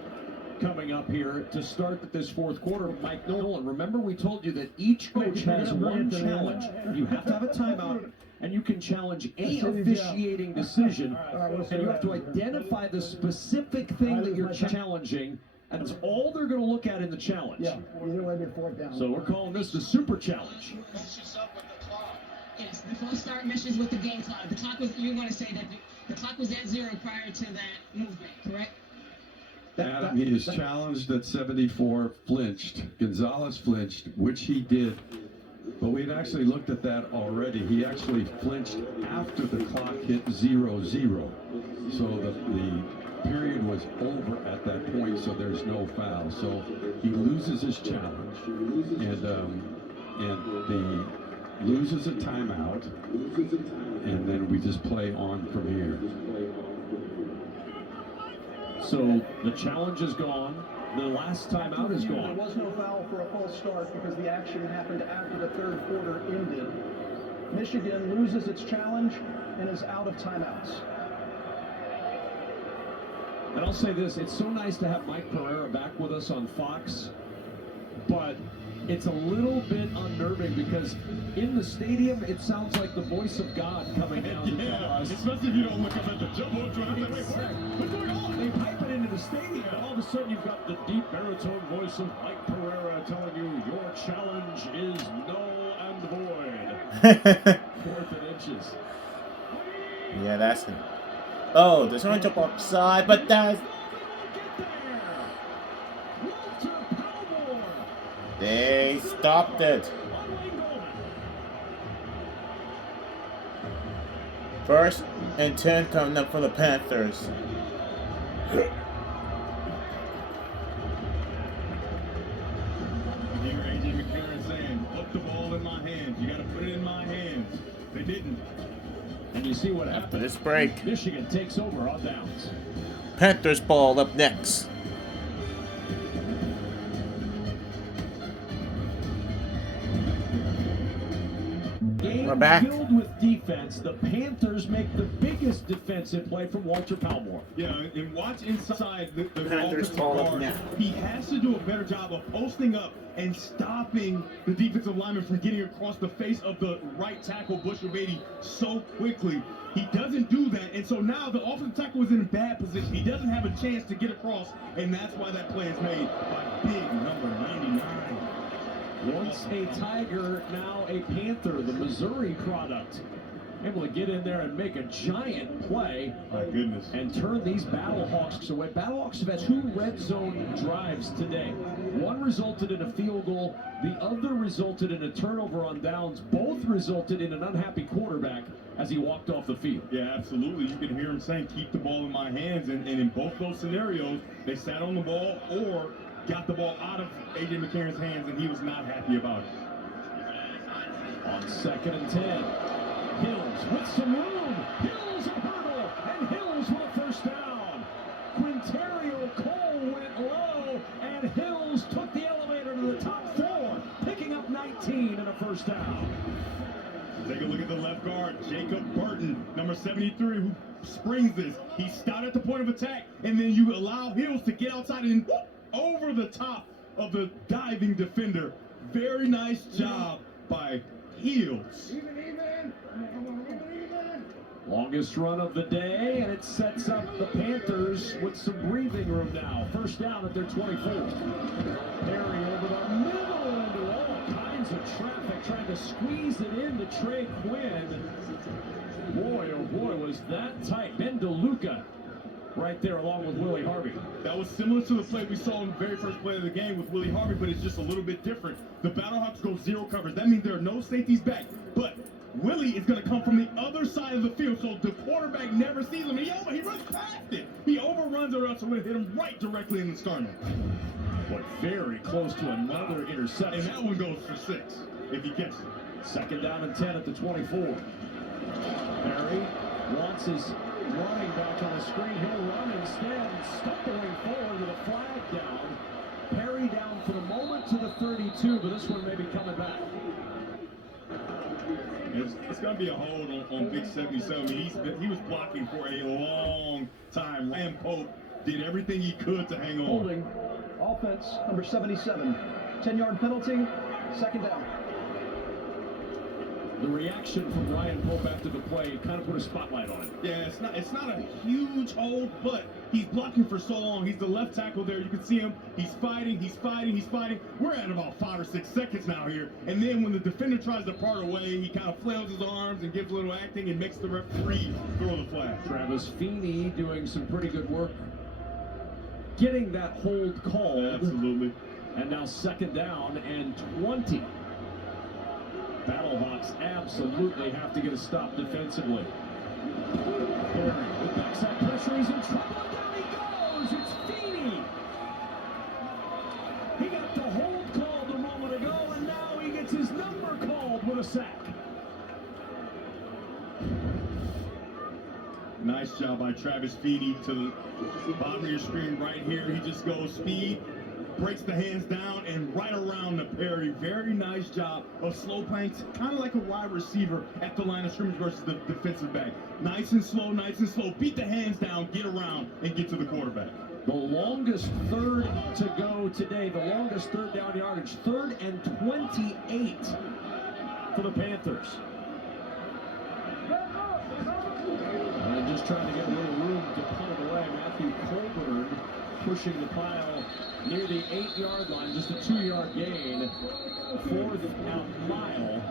coming up here to start this fourth quarter. Mike Nolan, remember we told you that each coach has one challenge. You have to have a timeout, and you can challenge any officiating decision, and you have to identify the specific thing that you're challenging, and it's all they're going to look at in the challenge. Yeah, either way they're fourth down. So we're calling this the super challenge. Yes, the false start meshes with the game clock. The clock was, you want to say that the clock was at 0 prior to that movement, correct? Adam, he is challenged at 74, flinched. Gonzalez flinched, which he did. But we had actually looked at that already. He actually flinched after the clock hit 0-0. So the period was over at that point, so there's no foul. So he loses his challenge, and loses a timeout, and then we just play on from here. So the challenge is gone. The last timeout is gone. There was no foul for a false start because the action happened after the third quarter ended. Michigan loses its challenge and is out of timeouts. And I'll say this, it's so nice to have Mike Pereira back with us on Fox, but it's a little bit unnerving because in the stadium, it sounds like the voice of God coming down to tell us. Especially if you don't look up at the jumbotron. Like, what's going on? They pipe it into the stadium, and all of a sudden you've got the deep baritone voice of Mike Pereira telling you your challenge is null and void. 4th and inches. Yeah, that's it. Oh, they're trying to jump upside, but that's... They stopped it. First and 10 coming up for the Panthers. You hear A.J. McCarron saying, put the ball in my hands. You got to put it in my hands. They didn't. And you see what After this break, Michigan takes over on downs. Panthers ball up next. Game We're back. filled with defense. The Panthers make the biggest defensive play from Walter Palmore. Yeah, and watch inside the Panthers offensive ball up guard. now. He has to do a better job of posting up and stopping the defensive lineman from getting across the face of the right tackle, Bushel-Beatty, so quickly. He doesn't do that, and so now the offensive tackle is in a bad position. He doesn't have a chance to get across, and that's why that play is made by big number 99. Once a Tiger, now a Panther, the Missouri product. Able to get in there and make a giant play. My goodness. And turn these Battlehawks away. Battlehawks have had 2 red zone drives today. One resulted in a field goal. The other resulted in a turnover on downs. Both resulted in an unhappy quarterback as he walked off the field. Yeah, absolutely. You can hear him saying, keep the ball in my hands. And in both those scenarios, they sat on the ball or got the ball out of A.J. McCarron's hands, and he was not happy about it. On 2nd and 10, Hills with some room. Hills a hurdle, and Hills with a first down. Quinterio Cole went low, and Hills took the elevator to the top 4, picking up 19 and a first down. Take a look at the left guard, Jacob Burton, number 73, who springs this. He started at the point of attack, and then you allow Hills to get outside and whoop, over the top of the diving defender. Very nice job by Hills. Longest run of the day, and it sets up the Panthers with some breathing room now. First down at their 24. Perry over the middle into all kinds of traffic, trying to squeeze it into Trey Quinn. Boy, oh boy, was that tight. Ben DeLuca right there along with Willie Harvey. That was similar to the play we saw in the very first play of the game with Willie Harvey, but it's just a little bit different. The Battlehawks go 0 coverage. That means there are no safeties back. But Willie is going to come from the other side of the field, so the quarterback never sees him. He runs past it. He overruns it, or else it would hit him right directly in the sternum. But very close to another interception. And that one goes for 6 if he catches it. 2nd down and 10 at the 24. Perry wants his running back on the screen. He'll run instead, stumbling forward with a flag down. Perry down for the moment to the 32, but this one may be coming back. It's going to be a hold on Big 77. He was blocking for a long time. Ryan Pope did everything he could to hang on. Holding offense number 77. 10-yard penalty, 2nd down. The reaction from Ryan Pope after the play kind of put a spotlight on it. Yeah, it's not a huge hold, but he's blocking for so long. He's the left tackle there. You can see him. He's fighting. We're at about 5 or 6 seconds now here. And then when the defender tries to part away, he kind of flails his arms and gives a little acting and makes the referee throw the flag. Travis Feeney doing some pretty good work getting that hold called. Absolutely. And now 2nd down and 20. Battlehawks absolutely have to get a stop defensively. Perry with backside pressure, he's in trouble, and down he goes! It's Feeney! He got the hold called a moment ago, and now he gets his number called with a sack. Nice job by Travis Feeney to the bottom of your screen right here. He just goes speed, breaks the hands down, and right around the Perry. Very nice job of slow playing, kind of like a wide receiver at the line of scrimmage versus the defensive back. Nice and slow, beat the hands down, get around, and get to the quarterback. The longest 3rd to go today, the longest 3rd down yardage, 3rd and 28 for the Panthers. And just trying to get a little room to punt it away. Matthew Colburn pushing the pile near the 8-yard line, just a 2-yard gain, 4th out mile.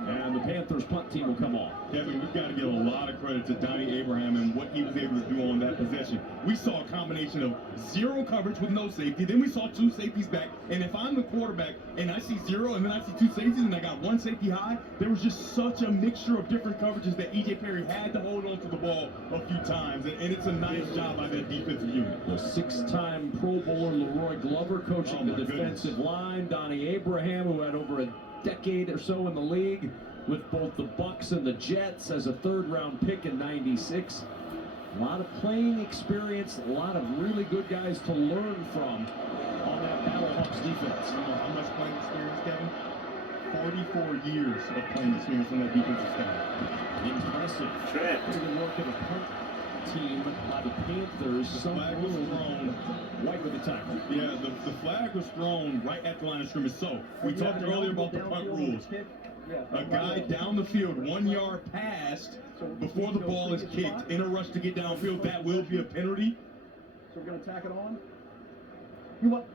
And the Panthers punt team will come off. Kevin, we've got to give a lot of credit to Donnie Abraham and what he was able to do on that possession. We saw a combination of 0 coverage with no safety. Then we saw 2 safeties back. And if I'm the quarterback and I see 0 and then I see 2 safeties and I got 1 safety high, there was just such a mixture of different coverages that E.J. Perry had to hold on to the ball a few times. And it's a nice job by that defensive unit. The 6-time Pro Bowler Leroy Glover coaching the defensive line. Donnie Abraham, who had over a decade or so in the league with both the Bucks and the Jets as a 3rd-round pick in '96. A lot of playing experience, a lot of really good guys to learn from on that Battlehawks defense. You know how much playing experience, Kevin? 44 years of playing experience on that defensive staff. Impressive. Pretty good work of the punt team by the Panthers. The flag was thrown right with the tackle. Yeah, the flag was thrown right at the line of scrimmage. So we talked earlier about the punt rules. A guy down the field, 1 yard past before the ball is kicked in a rush to get downfield, that will be a penalty. So we're going to tack it on. You want?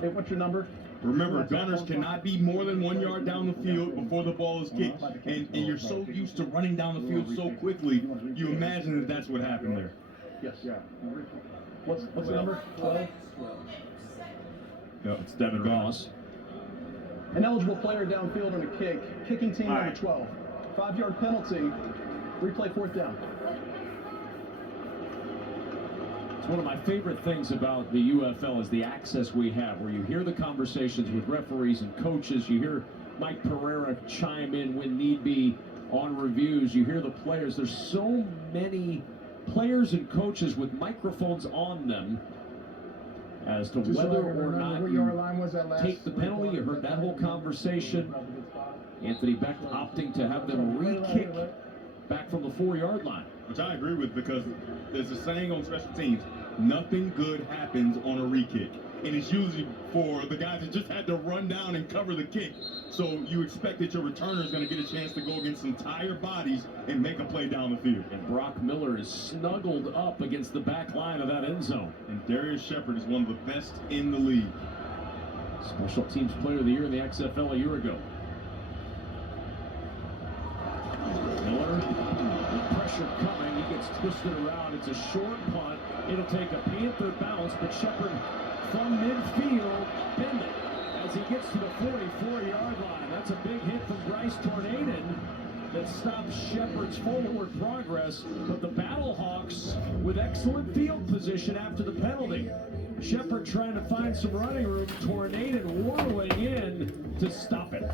Hey, what's your number? Remember, gunners cannot be more than 1 yard down the field before the ball is kicked. And you're so used to running down the field so quickly, you imagine that that's what happened there. Yes. Yeah. What's the number? 12? Yeah, it's Devin Ross. An eligible player downfield on a kick. Kicking team number 12. 5-yard penalty. Replay 4th down. It's one of my favorite things about the UFL is the access we have, where you hear the conversations with referees and coaches. You hear Mike Pereira chime in when need be on reviews. You hear the players. There's so many players and coaches with microphones on them as to whether or not you take the penalty. You heard that whole conversation. Anthony Beck opting to have them re-kick back from the 4-yard line. Which I agree with, because there's a saying on special teams, nothing good happens on a re-kick. And it's usually for the guys that just had to run down and cover the kick. So you expect that your returner is going to get a chance to go against some tired bodies and make a play down the field. And Brock Miller is snuggled up against the back line of that end zone. And Darius Shepard is one of the best in the league. Special Teams Player of the Year in the XFL a year ago. Miller, with pressure coming, he gets twisted around. It's a short punt. It'll take a Panther bounce, but Shepard from midfield, bend it. as he gets to the 44-yard line. That's a big hit from Bryce Tornaden that stops Shepard's forward progress, but the Battlehawks with excellent field position after the penalty. Shepard trying to find some running room, Tornaden whirling in to stop it.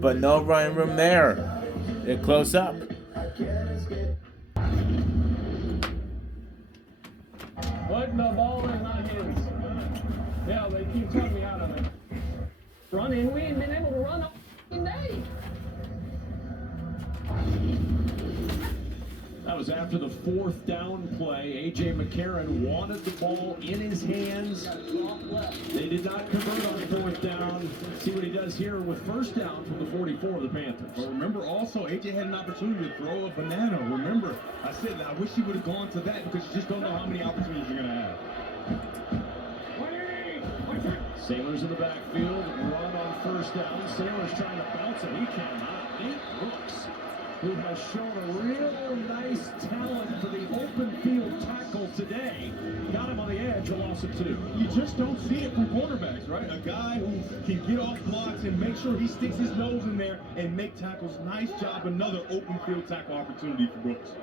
But no running room there. They're close up. Putting the ball in my hands. Yeah, they keep talking me out of it. Running, we ain't been able to run all day. That was after the 4th down play. A.J. McCarron wanted the ball in his hands. They did not convert on 4th down. See what he does here with 1st down from the 44 of the Panthers. But remember also, A.J. had an opportunity to throw a banana. Remember, I said I wish he would have gone to that because you just don't know how many opportunities you're going to have. Sailors in the backfield, run on 1st down. Sailors trying to bounce it. He cannot. Nate Brooks, who has shown a real nice talent for the open field tackle today, got him on the edge, a loss of 2. You just don't see it from cornerbacks, right? A guy who can get off blocks and make sure he sticks his nose in there and make tackles. Nice job. Another open field tackle opportunity for Brooks.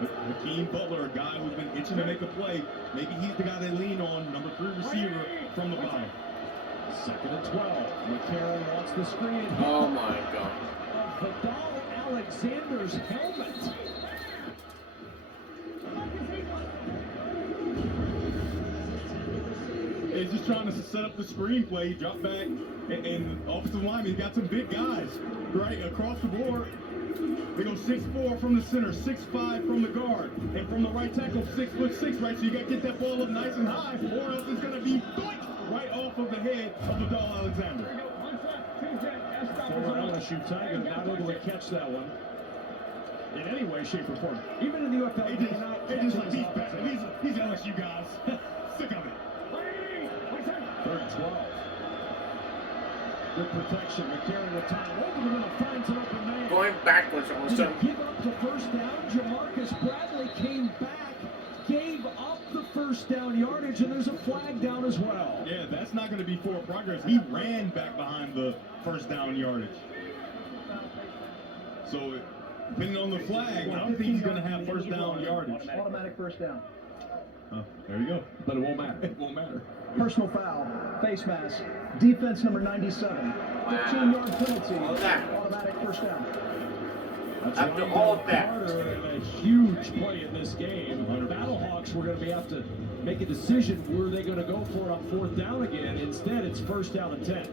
Hakeem Butler, a guy who's been itching to make a play. Maybe he's the guy they lean on, number 3 receiver from the bottom. 2nd and 12. McCarron wants the screen. Oh my God. Vidal Alexander's helmet. He's just trying to set up the screenplay. He dropped back, and offensive lineman, he's got some big guys, right, across the board. They go 6'4" from the center, 6'5" from the guard, and from the right tackle, 6'6", right? So you got to get that ball up nice and high, or else it's going to be right off of the head of Vidal Alexander. Former LSU Tiger not able to catch that one in any way, shape, or form. Even in the UFL, he's LSU guys. Sick of it. 3rd and 12. Good protection. McCarron with time. Over the middle, finds an open man. Going backwards all of a sudden. Give up the 1st down. Jamarcus Bradley came back, gave up the 1st down yardage, and there's a flag down as well. Yeah, that's not going to be forward progress. He ran back behind the 1st down yardage. So, depending on the flag, I don't think he's going to have 1st down yardage. Automatic 1st down. Oh, there you go. But it won't matter. It won't matter. Personal foul, face mask, defense number 97, 15-yard penalty, automatic 1st down. After all of that, a huge play in this game. Battlehawks were going to have to make a decision. Were they going to go for it on 4th down again? Instead, it's 1st down and 10.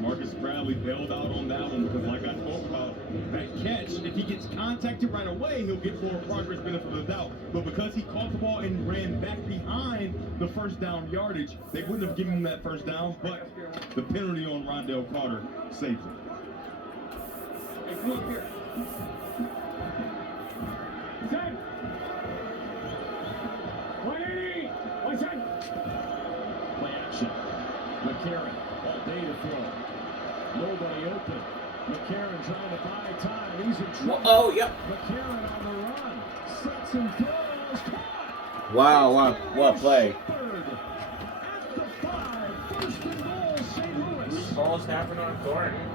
Marcus Bradley bailed out on that one because, like I spoke about, that catch, if he gets contacted right away, he'll get forward progress, benefit of the doubt. But because he caught the ball and ran back behind the 1st down yardage, they wouldn't have given him that 1st down, but the penalty on Rondell Carter saved him. Play action. McCarron, all day to throw. Nobody open. McCarron trying to buy time. He's in trouble. Oh, yep. McCarron on the run. Sets and throws. Caught. Wow, what play. At the 5. 1st and goal, St. Louis. Ball snapping on Thornton.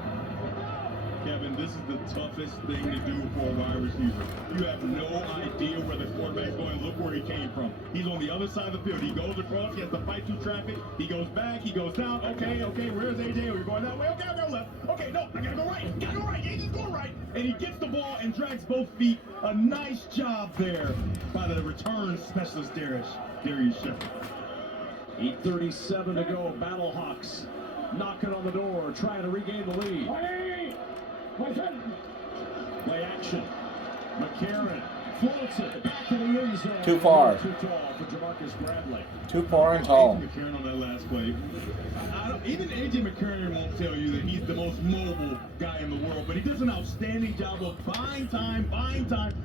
Kevin, this is the toughest thing to do for a wide receiver. You have no idea where the quarterback's going. Look where he came from. He's on the other side of the field. He goes across. He has to fight through traffic. He goes back. He goes down. Okay, where's AJ? Are we going that way? Okay, I'll go left. Okay, no, I gotta go right. AJ's going right. And he gets the ball and drags both feet. A nice job there by the return specialist, Darius Shepard. 8:37 to go. Battlehawks knocking on the door, trying to regain the lead. Play action. McCarron floats it back in the end zone. Too far. Too tall for Jamarcus Bradley. Too far and tall. A.J. McCarron on that last play. Even A.J. McCarron won't tell you that he's the most mobile guy in the world, but he does an outstanding job of buying time.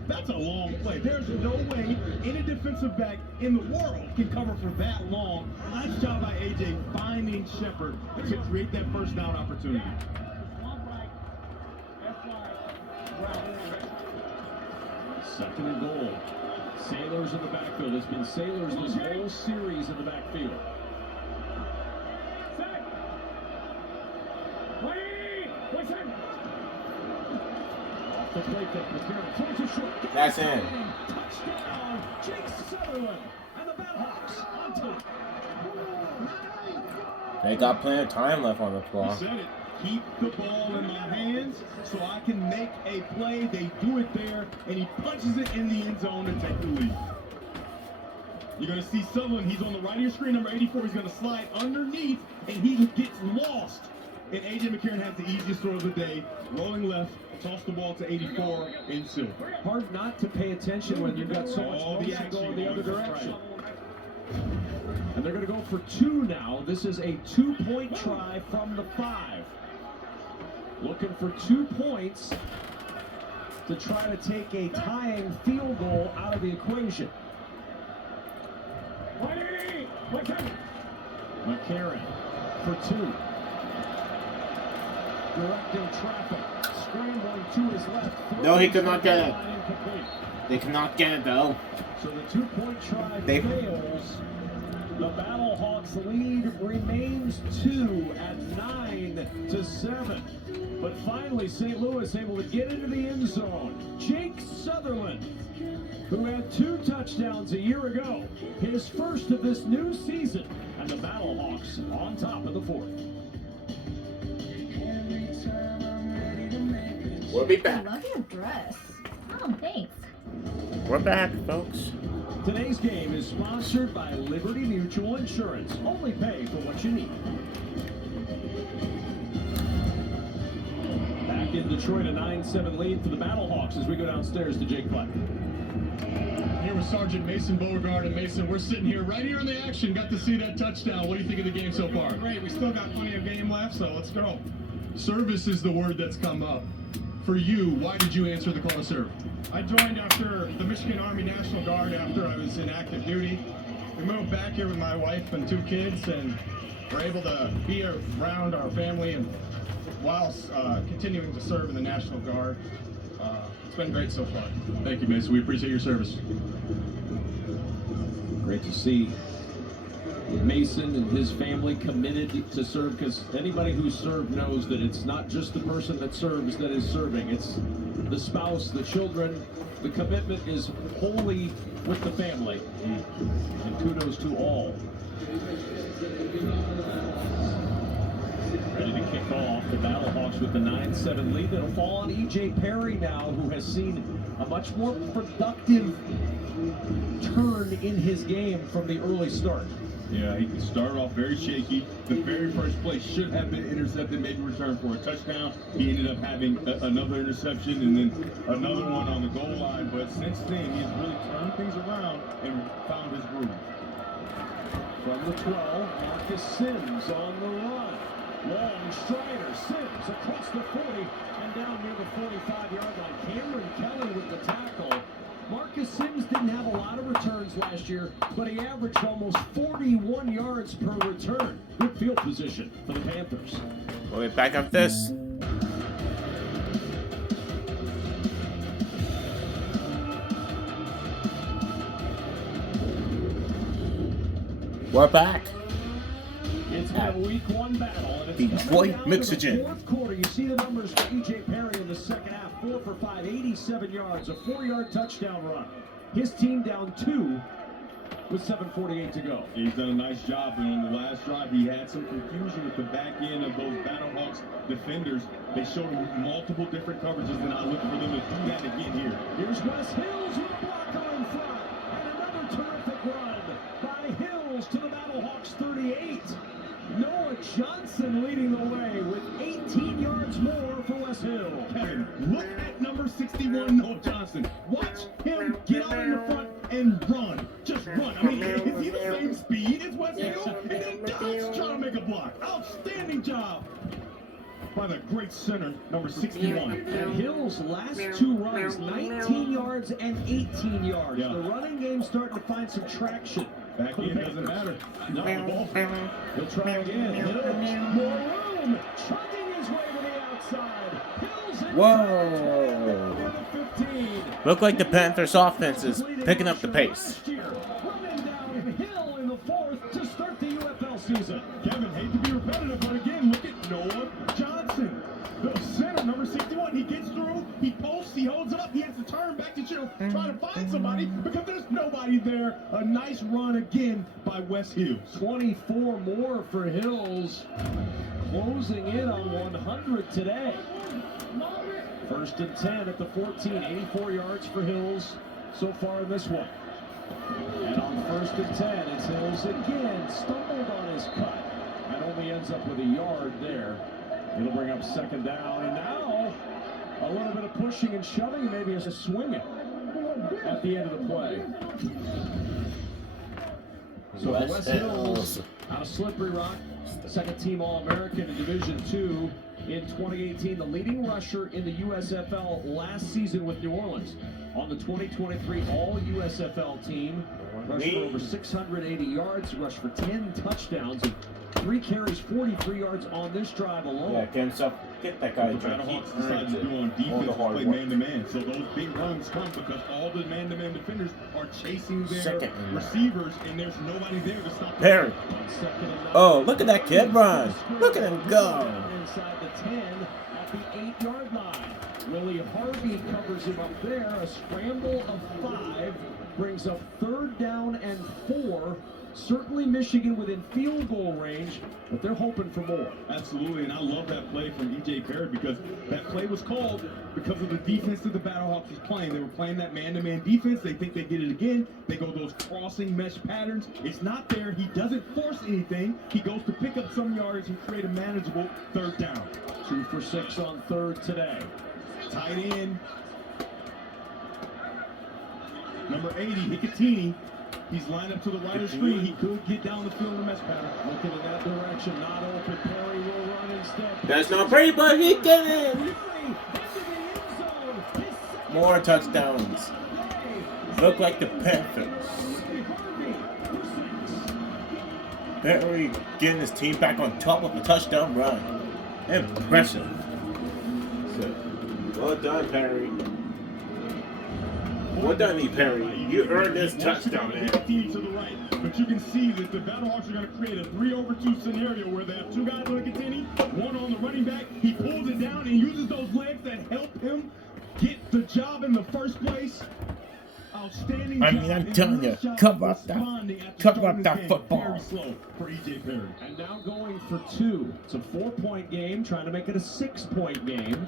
That's a long play. There's no way any defensive back in the world can cover for that long. Nice job by A.J. finding Shepard to create that 1st down opportunity. 2nd and goal. Sailors in the backfield. It's been Sailors this whole series in the backfield. Off the play fake, McCarron throws it short. That's in. Touchdown, Jake Sutherland and the Battlehawks on top. They got plenty of time left on the clock. He said it. Keep the ball in my hands so I can make a play. They do it there, and he punches it in the end zone to take the lead. You're going to see Sutherland. He's on the right of your screen, number 84. He's going to slide underneath, and he gets lost. And A.J. McCarron has the easiest throw of the day. Rolling left, toss the ball to 84 in silver. Hard not to pay attention when you've got so much motion going the other direction. And they're going to go for 2 now. This is a 2-point try from the 5. Looking for 2 points to try to take a tying field goal out of the equation. McCarron for 2. Directing traffic. Scrambling to his left. No, he could not get it. They cannot get it though. So the 2-point try fails. The Battlehawks lead remains 2 at 9-7. But finally, St. Louis able to get into the end zone. Jake Sutherland, who had 2 touchdowns a year ago, his first of this new season, and the Battlehawks on top of the 4th. We'll be back. I love your dress. Oh, thanks. We're back, folks. Today's game is sponsored by Liberty Mutual Insurance. Only pay for what you need. Back in Detroit, a 9-7 lead for the Battlehawks as we go downstairs to Jake Platt. Here with Sergeant Mason Beauregard. And Mason, we're sitting here right here in the action. Got to see that touchdown. What do you think of the game so far? Great. We still got plenty of game left, so let's go. Service is the word that's come up. For you, why did you answer the call to serve? I joined after the Michigan Army National Guard after I was in active duty. We moved back here with my wife and 2 kids, and we're able to be around our family and whilst continuing to serve in the National Guard. It's been great so far. Thank you, Mason. We appreciate your service. Great to see Mason and his family committed to serve, because anybody who served knows that it's not just the person that serves that is serving. It's the spouse, the children. The commitment is wholly with the family. And kudos to all. Ready to kick off the Battlehawks with the 9-7 lead. It'll fall on E.J. Perry now, who has seen a much more productive turn in his game from the early start. Yeah, he started off very shaky. The very first play should have been intercepted, maybe returned for a touchdown. He ended up having another interception and then another one on the goal line. But since then, he's really turned things around and found his groove. From the 12, Marcus Sims on the run. Long strider, Sims across the 40 and down near the 45-yard line. Cameron Kelly with the tackle. Marcus Sims didn't have a lot of returns last year, but he averaged almost 41 yards per return. Good field position for the Panthers. We'll be back up this. We're back. It's been a week 1 battle, and it's Detroit, Michigan. Fourth quarter. You see the numbers for E.J. Perry in the second half. 4 for 5, 87 yards, a 4-yard touchdown run. His team down 2 with 7:48 to go. He's done a nice job, and on the last drive, he had some confusion with the back end of those Battlehawks defenders. They showed him multiple different coverages, and I look for them to do that again here. Here's Wes Hills with a blocker in front, and another terrific run by Hills to the Battlehawks 38. Noah Johnson leading the way with 18 yards more for Wes Hill. Kevin, look at number 61, Noah Johnson. Watch him get out in the front and run. Just run. I mean, is he the same speed as Wes Hill? And then Dobbs trying to make a block. Outstanding job by the great center, number 61. And Hill's last 2 runs, 19 yards and 18 yards. Yeah. The running game's starting to find some traction. Back end doesn't matter. Not the ball. He'll try again. Hills, more room. Chugging his way to the outside. Hills inside. Whoa. The 15. Look like the Panthers offense is picking up the pace. Running downhill in the fourth to start the UFL season. Kevin, hate to be repetitive, but again, look at Noah Johnson. The center, number 61, he gets through, he posts, he holds up, he has to turn back to chill, try to find somebody because there's nobody there. A nice run again by Wes Hills. 24 more for Hills, closing in on 100 today. First and 10 at the 14, 84 yards for Hills so far in this one. And on first and 10, it's Hills again, stumbled on his cut, and only ends up with a yard there. It'll bring up second down, and now a little bit of pushing and shoving, maybe as a swinging at the end of the play. So Wes Hills out of Slippery Rock, second team All-American in Division II in 2018, the leading rusher in the USFL last season with New Orleans. On the 2023 All-USFL team, rushed for over 680 yards, rushed for 10 touchdowns, and 3 carries, 43 yards on this drive alone. Yeah, get that guy. The Battlehawks decided to do on defense is play man-to-man. So those big runs come because all the man-to-man defenders are chasing their receivers, and there's nobody there to stop them. Perry. Oh, look at that kid run. Look at him go. Inside the 10 at the 8-yard line. Willie Harvey covers him up there. A scramble of 5 brings up third down and 4. Certainly Michigan within field goal range, but they're hoping for more. Absolutely, and I love that play from E.J. Perry because that play was called because of the defense that the Battlehawks was playing. They were playing that man-to-man defense. They think they get it again. They go those crossing mesh patterns. It's not there. He doesn't force anything. He goes to pick up some yards and create a manageable third down. 2 for 6 on third today. Tight end. Number 80, Hicatini. He's lined up to the right of the screen. He could get down the field in the mesh pattern. Looking in that direction, not open. Perry will run instead. That's not pretty, but he get in. More touchdowns. Look like the Panthers. Perry getting his team back on top of a touchdown run. Impressive. So, well done, Perry. Well done, E. Perry. You earned this touchdown, man. To the right, but you can see that the Battlehawks are going to create a 3-over-2 scenario where they have 2 guys on the Hicatini, 1 on the running back. He pulls it down and uses those legs that help him get the job in the first place. Outstanding. I mean, I'm telling you, cover up that football. Very slow for E.J. Perry. And now going for 2. It's a 4-point game, trying to make it a 6-point game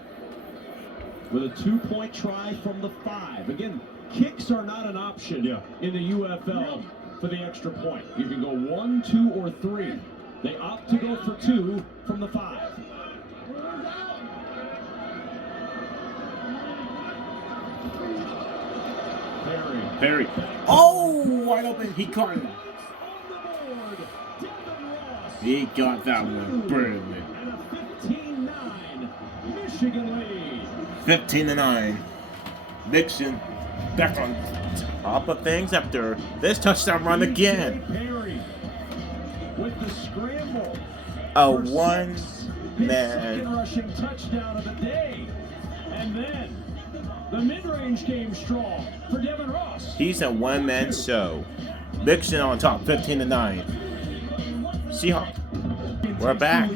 with a 2-point try from the 5. Again, kicks are not an option in the UFL for the extra point. You can go 1, 2, or 3. They opt to go for 2 from the 5. Perry. Oh, wide open. He caught him. He got that one. Brilliant. And a 15-9 Michigan lead. 15-9. Nixon back on top of things after this touchdown run again. Perry with the scramble. A one-man rushing touchdown of the day. And then the mid-range came strong for Devin Ross. He's a one-man show. Nixon on top, 15-9. Seahawks. We're back.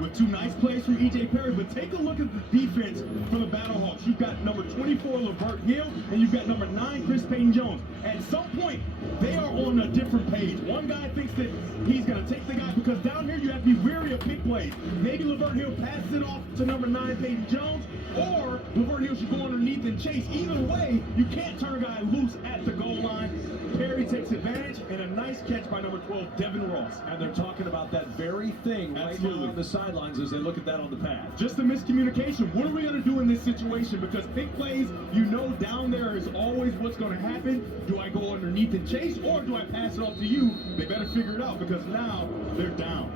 With 2 nice plays from E.J. Perry, but take a look at the defense for the Battlehawks. You've got number 24, Lavert Hill, and you've got number 9, Chris Payton-Jones. At some point, they are on a different page. One guy thinks that he's going to take the guy, because down here you have to be wary of big plays. Maybe Lavert Hill passes it off to number 9, Payton-Jones, or Lavert Hill should go underneath and chase. Either way, you can't turn a guy loose at the goal line. Perry takes advantage, and a nice catch by number 12, Devin Ross. And they're talking about that very thing right now on the sidelines as they look at that on the pad. Just a miscommunication. What are we going to do in this situation? Because big plays, you know down there is always what's going to happen. Do I go underneath and chase, or do I pass it off to you? They better figure it out, because now they're down.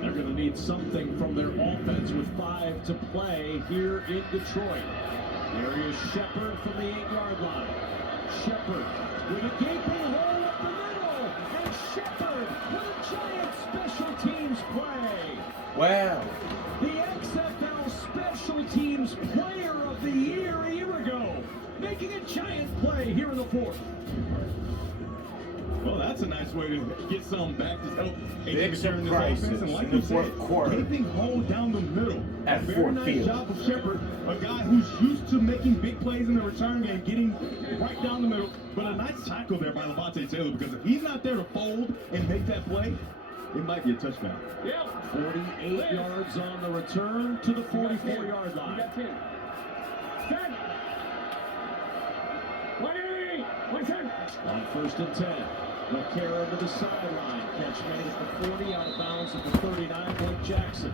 They're going to need something from their offense with 5 to play here in Detroit. There is Shepard from the 8-yard line. Shepard with a gaping hole up the middle, and Shepard with a giant special teams play. Wow. The XFL Special Teams Player of the Year a year ago. making a giant play here in the fourth. Well, that's a nice way to get some back to help Big AJ McCarron surprises in this offense. And like in the you said, fourth quarter. keeping hold down the middle. At A very Ford nice Field. job of Shepard, a guy who's used to making big plays in the return game, getting right down the middle. But a nice tackle there by Levante Taylor, because if he's not there to fold and make that play, it might be a touchdown. Yeah. 48 yards on the return to the 44-yard line. You got 10. 10. 110. On 1st and 10. McCarron to the sideline. Catch made at the 40, out of bounds at the 39. Blake Jackson.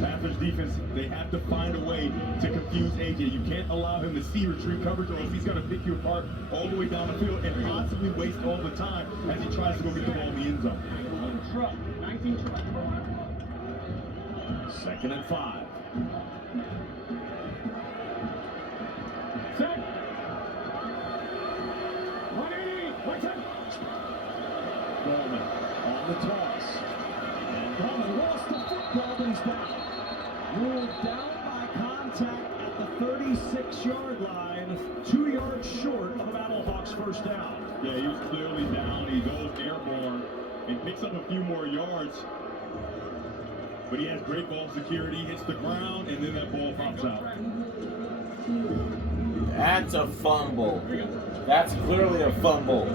Panthers defense, they have to find a way to confuse AJ. You can't allow him to see retreat coverage, or else he's going to pick you apart all the way down the field and possibly waste all the time as he tries to go get the ball in the end zone. 19 truck. 2nd and 5. Set. 180. 110. Goldman on the toss. And Goldman lost the football, but he's back. Ruled down by contact at the 36-yard line, 2 yards short of the Battlehawks' first down. Yeah, he was clearly down. He goes airborne and picks up a few more yards. But he has great ball security, hits the ground, and then that ball pops out. That's a fumble. That's clearly a fumble.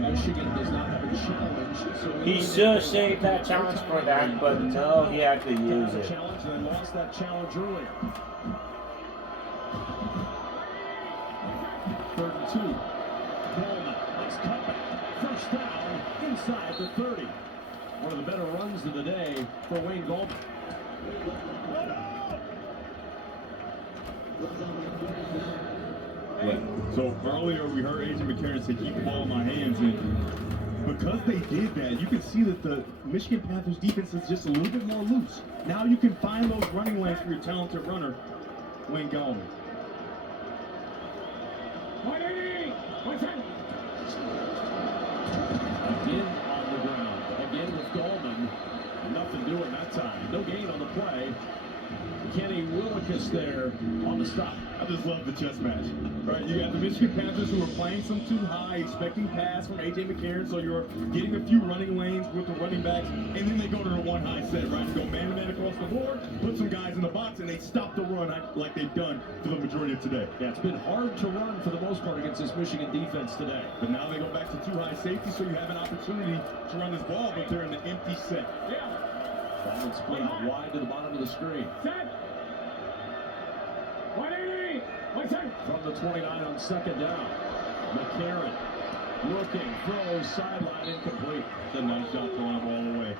Michigan does not have a challenge. So He should have saved that challenge for that, but no, he had to use it. Challenge, and lost that challenge earlier. 3rd and 2. Coleman, nice cutback. First down inside the 30. One of the better runs of the day for Wayne Goldman. So earlier we heard AJ McCarron say, keep the ball in my hands, and because they did that, you can see that the Michigan Panthers defense is just a little bit more loose. Now you can find those running lanes for your talented runner, Wayne Goldman. 180. 110. Again on the ground. Again with Goldman. Nothing doing that time. No gain on the play. Kenny Willicus there on the stop. I just love the chess match. Right, you got the Michigan Panthers who are playing some too high, expecting pass from AJ McCarron, so you're getting a few running lanes with the running backs, and then they go to the one high set, right? Go man-to-man across the board, put some guys in the box, and they stop the run like they've done for the majority of today. Yeah, it's been hard to run for the most part against this Michigan defense today. But now they go back to too high safety, so you have an opportunity to run this ball, but they're in the empty set. Ball split out wide to the bottom of the screen. Set. 180. 110. From the 29 on 2nd down. McCarron looking, throws, sideline, incomplete. It's a nice shot throwing the ball away.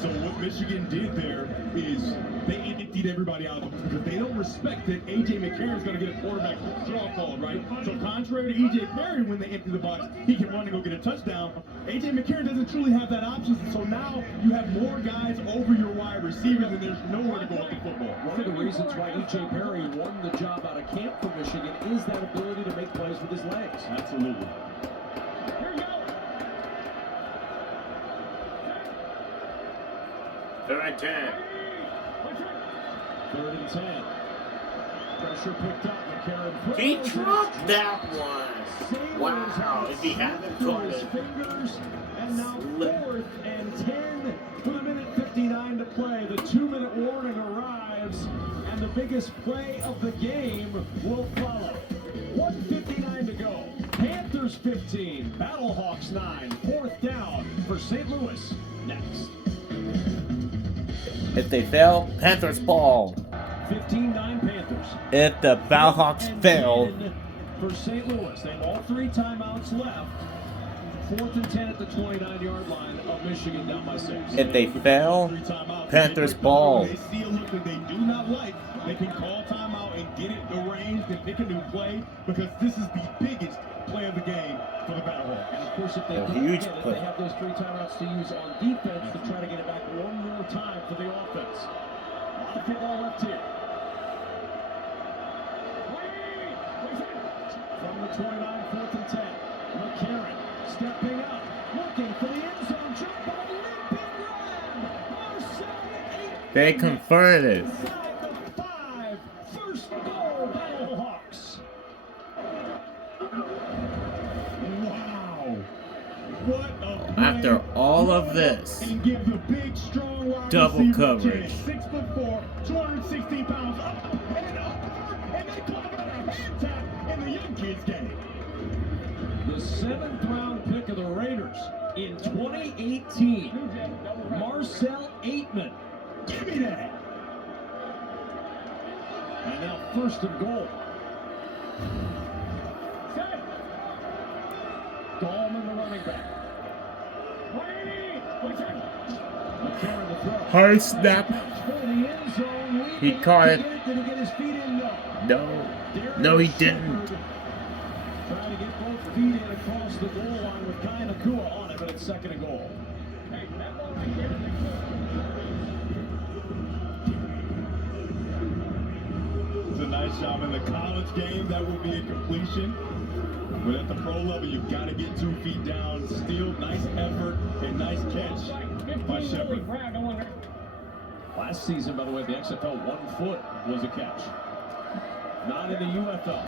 So what Michigan did there is they emptied everybody out of the box because they don't respect that A.J. McCarron is going to get a quarterback draw called, right? So contrary to E.J. Perry, when they empty the box, he can run and go get a touchdown. A.J. McCarron doesn't truly have that option, so now you have more guys over your wide receivers, and there's nowhere to go with the football. One of the reasons why E.J. Perry won the job out of camp for Michigan is that ability to make plays with his legs. Absolutely. Here we go. 3rd and 10. 3rd and 10. Pressure picked up. McCarron. He dropped that one. Wow, if he hadn't caught it. Fingers, and now 4th and 10 with 1:59 to play. The 2-minute warning arrives, and the biggest play of the game will follow. 1:59 to go. Panthers 15, Battlehawks 9. 4th down for St. Louis. Next. If they fail, Panthers ball. 15-9 Panthers. If the Battlehawks fail, for St. Louis, they have all 3 timeouts left. 4th and 10 at the 29-yard line of Michigan, down by 6. if they fail, Panthers ball. They see a look that they do not like. They can call timeout and get it arranged and pick a new play, because this is the biggest play of the game for the Battlehawks. And of course, if they A don't huge get it, play. they have those 3 timeouts to use on defense to try to get it back one more time for the offense. A lot of football left here. From the 29, 4th and 10. McCarron stepping up, looking for the end zone. Jump ball, leaping grab. Marcel They confirmed it. First goal, Battlehawks. Wow. What a play. After all of this, and give the big, strong wide double receiver coverage. 6'4", 216 pounds, up and over, and they call it a hand tap in the young kids game. The 7th round pick of the Raiders in 2018, Marcel Aitman. Give me that. And now first and goal. Gallman, the running back. Hard snap. He caught it. No, he didn't. Trying to get both feet in across the goal line with Kai Nakua on it, but it's 2nd and goal. It's a nice job in the college game. That would be a completion. But at the pro level, you've got to get 2 feet down. Still, nice effort and nice catch by Shepard. Last season, by the way, the XFL 1 foot was a catch. Not in the UFL.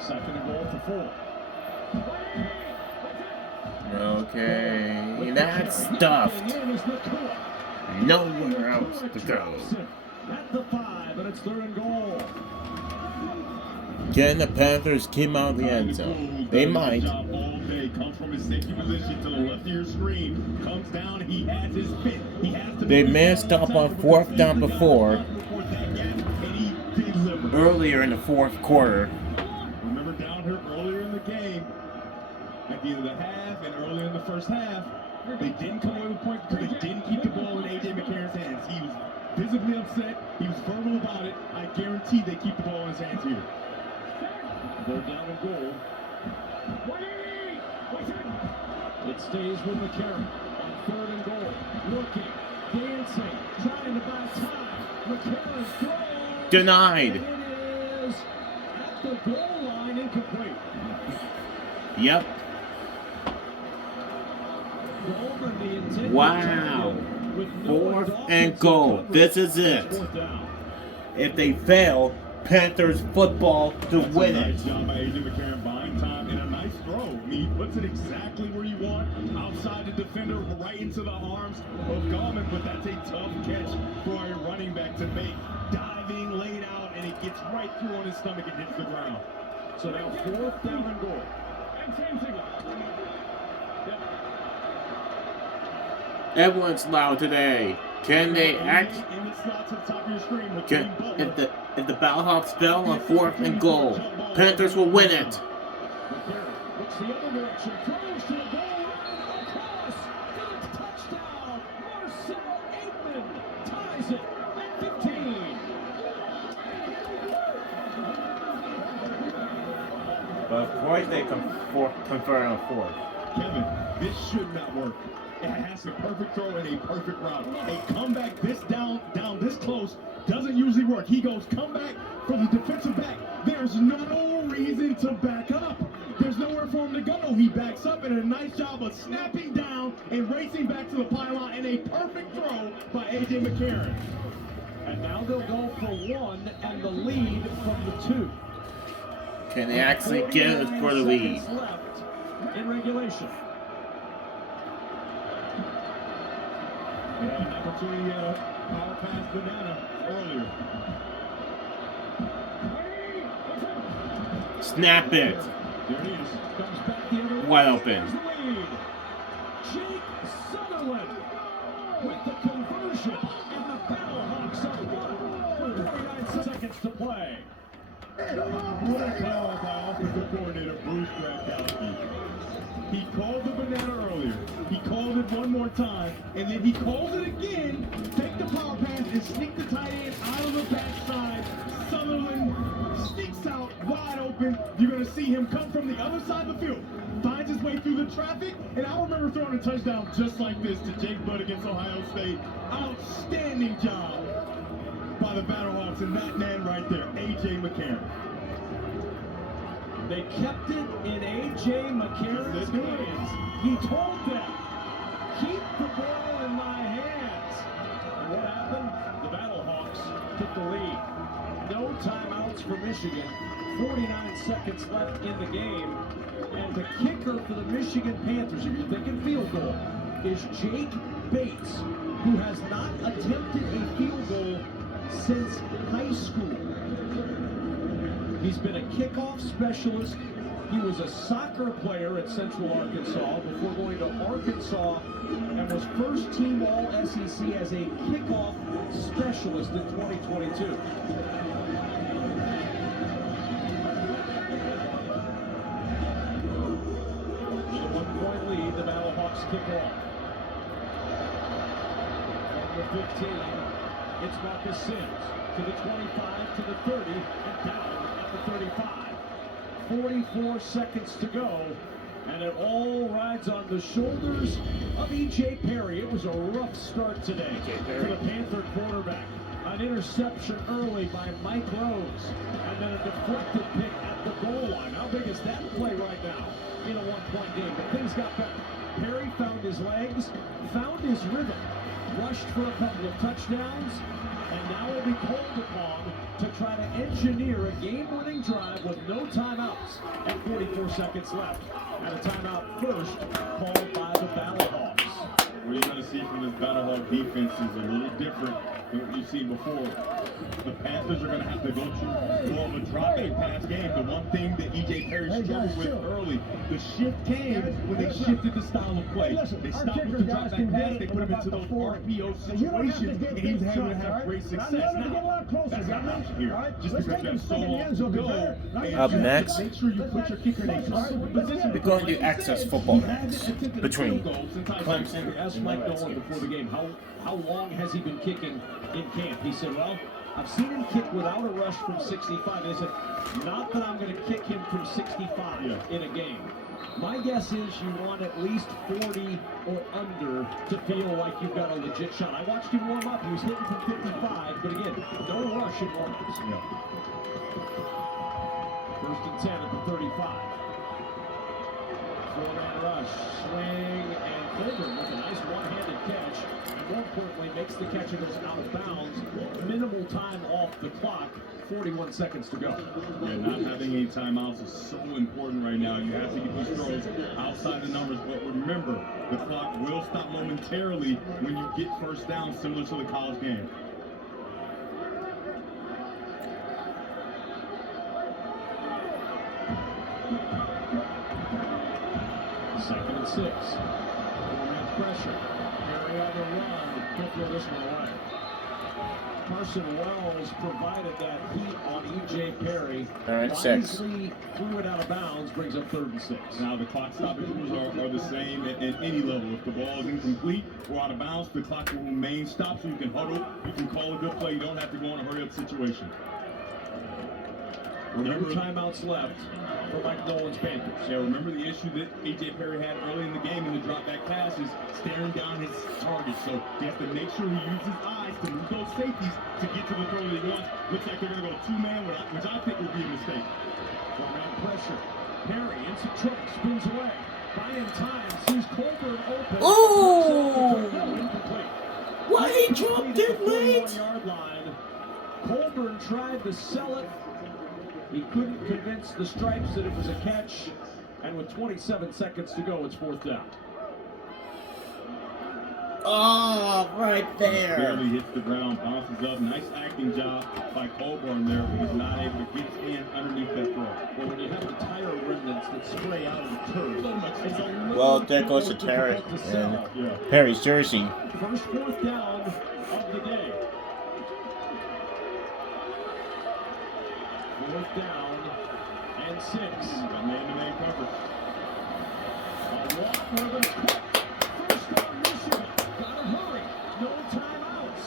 2nd and goal for 4. Okay, that's stuffed. Nowhere else to go. At the 5, and it's 3rd and goal. Can the Panthers keep out the end zone? They might. Comes from his safety position to the left of your screen. Comes down. He has his fit. He has to. They messed up on 4th down before. Earlier in the 4th quarter. Remember down here earlier in the game, at the end of the half and earlier in the first half, they didn't come away with points because they didn't keep the ball in A.J. McCarron's hands. He was visibly upset. He was verbal about it. I guarantee they keep the ball in his hands here. 3rd down and goal. It stays with McCarron on 3rd and goal. Looking, dancing, trying to buy time. McCarron throws. Denied. And it is at the goal line, incomplete. Yep. Wow. 4th and goal. This is it. If they fail, Panthers football to win it. Nice job by A.J. McCarron buying time and a nice throw. I mean, he puts it exactly where you want, outside the defender, right into the arms of Gallman, but that's a tough catch for a running back to make. Diving, laid out, and it gets right through on his stomach and hits the ground. So now 4th down and goal. Everyone's loud today. Can they act? If the Battlehawks fell on 4th and goal, Panthers will win it. Looks the other direction, throws to the goal line, across for the touchdown. Marcel Aitman ties it at 15. But of course they confer on 4th. Kevin, this should not work. It has a perfect throw and a perfect route. A comeback this down this close doesn't usually work. He goes comeback for the defensive back. There's no reason to back up. There's nowhere for him to go. He backs up and a nice job of snapping down and racing back to the pylon, and a perfect throw by A.J. McCarron. And now they'll go for 1 and the lead from the 2. Can they actually get it for the lead? Left in regulation. And an opportunity power pass banana earlier. Snap it. There it is. Comes back the other way. Wide open. Jake Sutherland with the conversion, and the Battlehawks are 49 seconds to play. What a call by offensive coordinator Bruce Gradkowski. He called the banana earlier. He called it one more time, and then he calls it again. Take the power pass and sneak the tight end out of the backside. Sutherland sneaks out wide open. You're going to see him come from the other side of the field. Finds his way through the traffic, and I remember throwing a touchdown just like this to Jake Butt against Ohio State. Outstanding job by the Battlehawks, and that man right there, A.J. McCarron. They kept it in A.J. McCarron's hands. He told them, keep the ball in in my hands. And what happened? The Battlehawks took the lead. No timeouts for Michigan. 49 seconds left in the game. And the kicker for the Michigan Panthers, if you're thinking field goal, is Jake Bates, who has not attempted a field goal since high school. He's been a kickoff specialist. He was a soccer player at Central Arkansas before going to Arkansas and was first team All-SEC as a kickoff specialist in 2022. With a 1-point lead, the Battlehawks kick off. From the 15, it's Marcus Sims to the 25, to the 30, and down at the 35. 44 seconds to go, and it all rides on the shoulders of E.J. Perry. It was a rough start today for the Panther quarterback. An interception early by Mike Rose, and then a deflected pick at the goal line. How big is that play right now in a one-point game? But things got better. Perry found his legs, found his rhythm, rushed for a couple of touchdowns, and now will be called upon to try to engineer a game-winning drive with no timeouts and 44 seconds left. And a timeout first called by the Battlehawks. What you're going to see from this Battlehawk defense is a little different than what you've seen before. The Panthers are going to have to go to more of a drop-back pass game. The one thing that E.J. Perry struggled with early, the shift came when they shifted the style of play. They stopped with the drop-back pass, they put him into those RPO situations, and he was having to have great success. Now, that's not an option here. Just because you have so long to go. Up next, make sure you put your kicker in a comfortable position. we're going to do access football next between Clemson. Asked Mike Nolan before the game, how long has he been kicking in camp? He said, well, I've seen him kick without a rush from 65. They said, not that I'm going to kick him from 65 in a game. My guess is you want at least 40 or under to feel like you've got a legit shot. I watched him warm up. He was hitting from 55, but again, no rush in warm-ups. First and 10 at the 35. Four-man rush, swing, and Colburn with a nice one-handed catch, and more importantly, makes the catch and goes out of bounds. Minimal time off the clock, 41 seconds to go. Yeah, not having any timeouts is so important right now. You have to get these throws outside the numbers, but remember, the clock will stop momentarily when you get first down, similar to the college game. Second and 6. Four-man pressure. Perry on the run. He'll throw this one away. Carson Wells provided that heat on E.J. Perry. All right, 6. Threw it out of bounds, brings up 3rd and 6. Now the clock stopping rules are the same at any level. If the ball is incomplete or out of bounds, the clock will remain stopped so you can huddle, you can call a good play, you don't have to go in a hurry-up situation. Remember, timeouts left for Mike Nolan's Panthers. Yeah, remember the issue that E.J. Perry had early in the game in the drop-back passes, staring down his target. So he has to make sure he uses his eyes to move those safeties to get to the throw that he wants. Looks like they're going to go two-man, which I think would be a mistake. Four-man pressure. Perry in some trouble, spins away. Buying time, sees Colburn open. Oh! Incomplete. Why he dropped it late? 41-yard line. Colburn tried to sell it. He couldn't convince the Stripes that it was a catch, and with 27 seconds to go, it's 4th down. Oh, right there. Barely hits the ground, bounces up. Nice acting job by Colburn there, but he's not able to get his hand underneath that throw. Well, when you have the tire remnants that spray out of the turf, well, there goes the Terry and Perry's jersey. First 4th down of the day. 4th down and 6. Man-to-man coverage. A walk with a quick. First down, Michigan. Gotta hurry. No timeouts.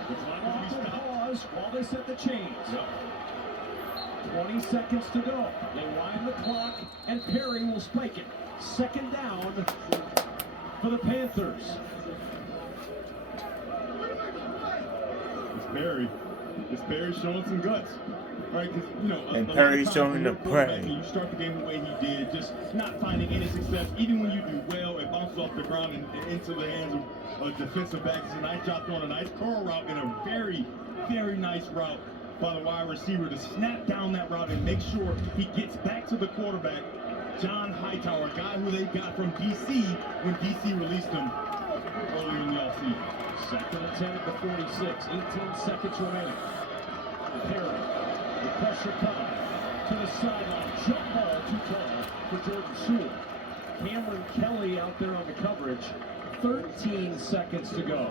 Off the pause while they set the chains. 20 seconds to go. They wind the clock, and Perry will spike it. 2nd down for the Panthers. It's Perry. It's Perry showing some guts. Right, and Perry's showing the prey. You start the game the way he did, just not finding any success. Even when you do well, it bounces off the ground and into the hands defensive back. It's a nice job throwing a nice curl route and a very, very nice route by the wide receiver to snap down that route and make sure he gets back to the quarterback. John Hightower, a guy who they got from DC when DC released him earlier in the offseason. 2nd and 10 at the 46. 18 seconds remaining. Perry, the pressure coming to the sideline. Jump ball too tall for Jordan Sewell. Cameron Kelly out there on the coverage. 13 seconds to go.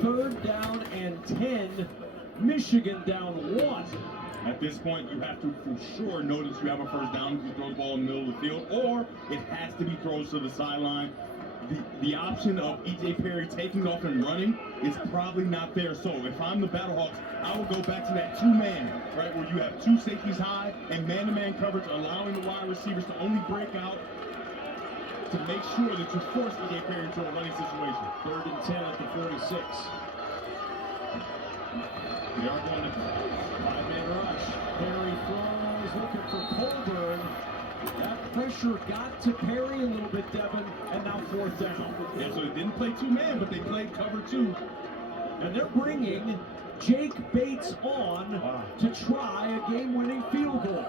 3rd down and 10. Michigan down 1. At this point, you have to for sure notice you have a first down if you throw the ball in the middle of the field, or it has to be throws to the sideline. The option of E.J. Perry taking off and running is probably not there. So if I'm the Battlehawks, I would go back to that 2-man, right, where you have 2 safeties high and man-to-man coverage, allowing the wide receivers to only break out to make sure that you force E.J. Perry into a running situation. 3rd and 10 at the 46. We are going to 5-man rush. Perry throws, looking for Colburn. That pressure got to Perry a little bit, Devin, and now 4th down. Yeah, so they didn't play 2-man, but they played cover 2. And they're bringing Jake Bates on to try a game-winning field goal.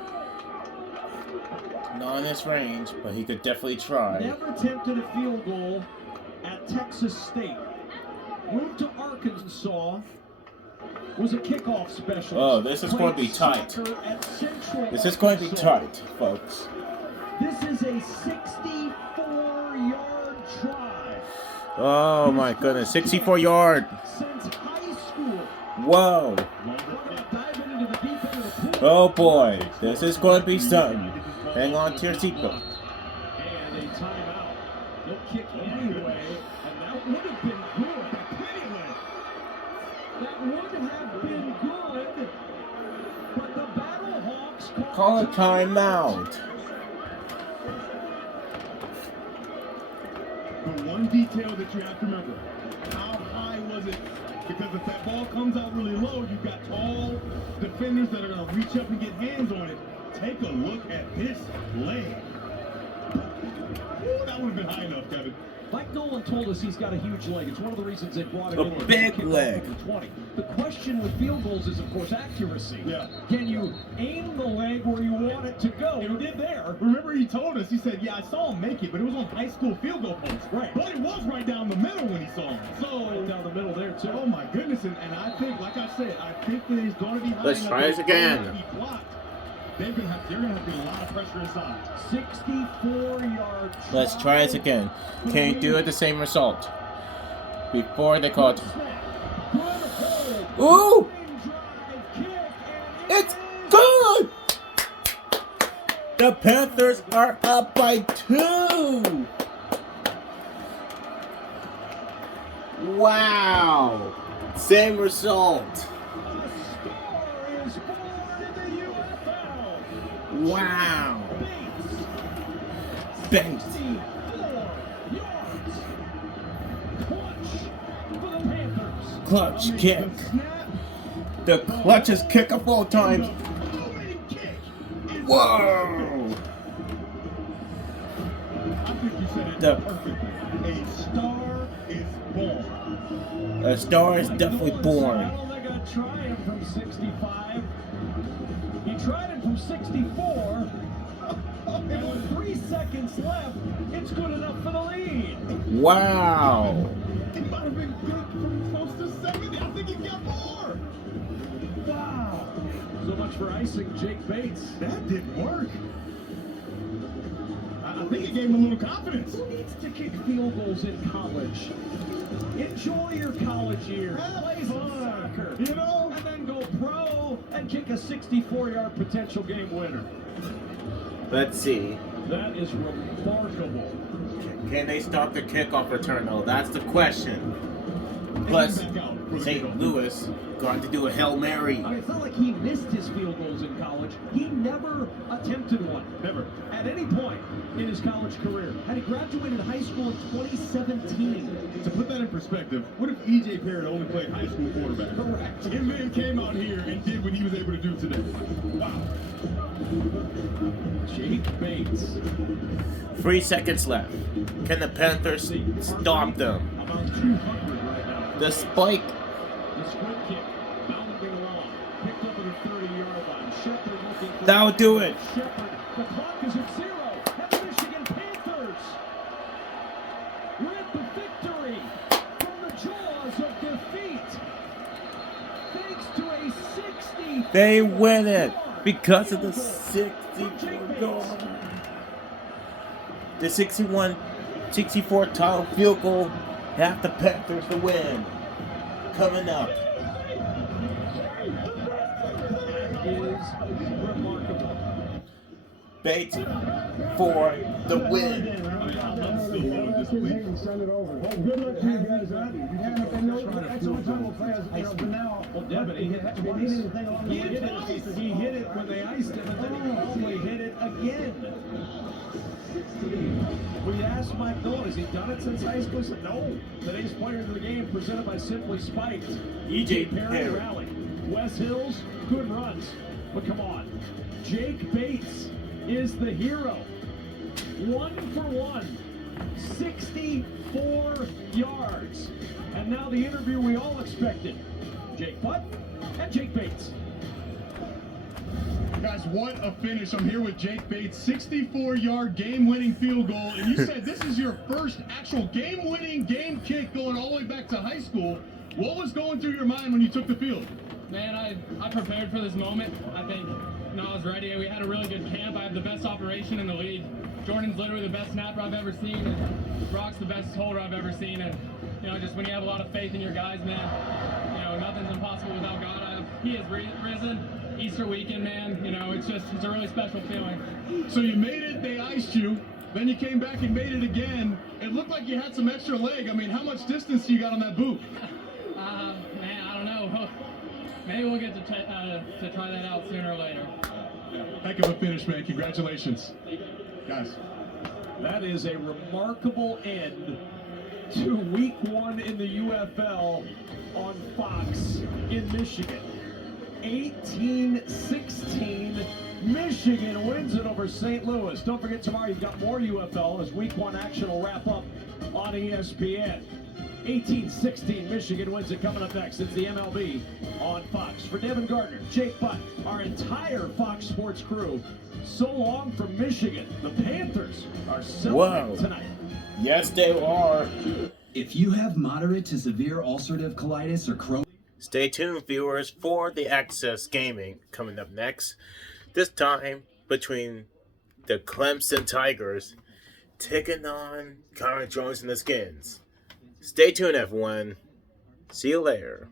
Not in this range, but he could definitely try. Never attempted a field goal at Texas State. Moved to Arkansas. Was a kickoff specialist. Oh, this is going to be tight. This is going to be tight, folks. This is a 64-yard try. Oh my goodness, 64-yard. Since high school. Whoa. Oh boy, this is going to be something. Hang on to your seatbelt. And a timeout. They'll kick anyway, and that would have been good. Anyway, that would have been good, but the Battlehawks call a timeout. The one detail that you have to remember, how high was it? Because if that ball comes out really low, you've got tall defenders that are going to reach up and get hands on it. Take a look at this leg. Ooh, that would have been high enough, Kevin. Mike Nolan told us he's got a huge leg. It's one of the reasons they brought him in. A big leg. The 20. The question with field goals is, of course, accuracy. Yeah. Can you aim the leg where you want it to go? You did there. Remember he told us, he said, yeah, I saw him make it, but it was on high school field goal post. Right. But it was right down the middle when he saw him. So right down the middle there, too. Oh, my goodness. And I think, like I said, I think that he's going to be high. Let's try this again. They're going to have to get a lot of pressure inside. 64-yard. Let's try this again. Can you do it the same result? Before they call it. Ooh! It's good! The Panthers are up by 2! Wow! Same result. Wow! Bates. Clutch kick. The clutchest kick of all time. Whoa! A star is definitely born. They're going to try him from 65. He tried it from 64. And with 3 seconds left, it's good enough for the lead. Wow. It might have been good from close to 70. I think he got more. Wow. So much for icing Jake Bates. That didn't work. I think it gave him a little confidence. Who needs to kick field goals in college? Enjoy your college years. Play some soccer. You know? And then go pro and kick a 64-yard potential game winner. Let's see. That is remarkable. Can they stop the kickoff return though? That's the question. Plus, St. Louis got to do a Hail Mary. I mean, it's not like he missed his field goals in college. He never attempted one. Never. At any point in his college career. Had he graduated high school in 2017. To put that in perspective, what if E.J. Parrott only played high school quarterback? Correct. And then came out here and did what he was able to do today. Wow. Jake Bates. 3 seconds left. Can the Panthers stop them? About 200 right now. The spike. The squid kick bounding along. Picked up at the 30-yard line. Shepard looking for... That'll do it. Shepard. The clock is at 0. And the Michigan Panthers with the victory from the jaws of defeat. Thanks to a 60. They win it because of the 64 The 64 title field goal have the Panthers to win. Coming up. Is remarkable. Bates for the win. Send it over. Well, good luck to you guys. That's the only time we'll play as for now. Well, yeah, but he hit it twice. He hit it when they iced him, and then he also hit it again. We asked Mike Nolan, has he done it since high school? He said, no. Today's player of the game, presented by Simply Spiked. E.J. Perry rally. Wes Hills, good runs. But come on. Jake Bates is the hero. 1 for 1. 64 yards. And now the interview we all expected. Jake Butt and Jake Bates. Guys, what a finish. I'm here with Jake Bates, 64-yard game-winning field goal. And you said this is your first actual game-winning game kick going all the way back to high school. What was going through your mind when you took the field? Man, I prepared for this moment. I think I was ready. We had a really good camp. I have the best operation in the league. Jordan's literally the best snapper I've ever seen, and Brock's the best holder I've ever seen. And just when you have a lot of faith in your guys, man, nothing's impossible without God. He has risen. Easter weekend, man, it's a really special feeling. So you made it, they iced you, then you came back and made it again. It looked like you had some extra leg. I mean, how much distance you got on that boot? Man, I don't know. Maybe we'll get to try that out sooner or later. Heck of a finish, man. Congratulations. Guys. That is a remarkable end to week 1 in the UFL on Fox in Michigan. 18-16, Michigan wins it over St. Louis. Don't forget tomorrow you've got more UFL as week 1 action will wrap up on ESPN. 18-16, Michigan wins it. Coming up next, it's the MLB on Fox. For Devin Gardner, Jake Butt, our entire Fox Sports crew, so long from Michigan. The Panthers are celebrating tonight. Yes, they are. If you have moderate to severe ulcerative colitis or Crohn's... Stay tuned, viewers, for the Access Gaming coming up next. This time between the Clemson Tigers taking on Connor Jones and the Skins. Stay tuned, everyone. See you later.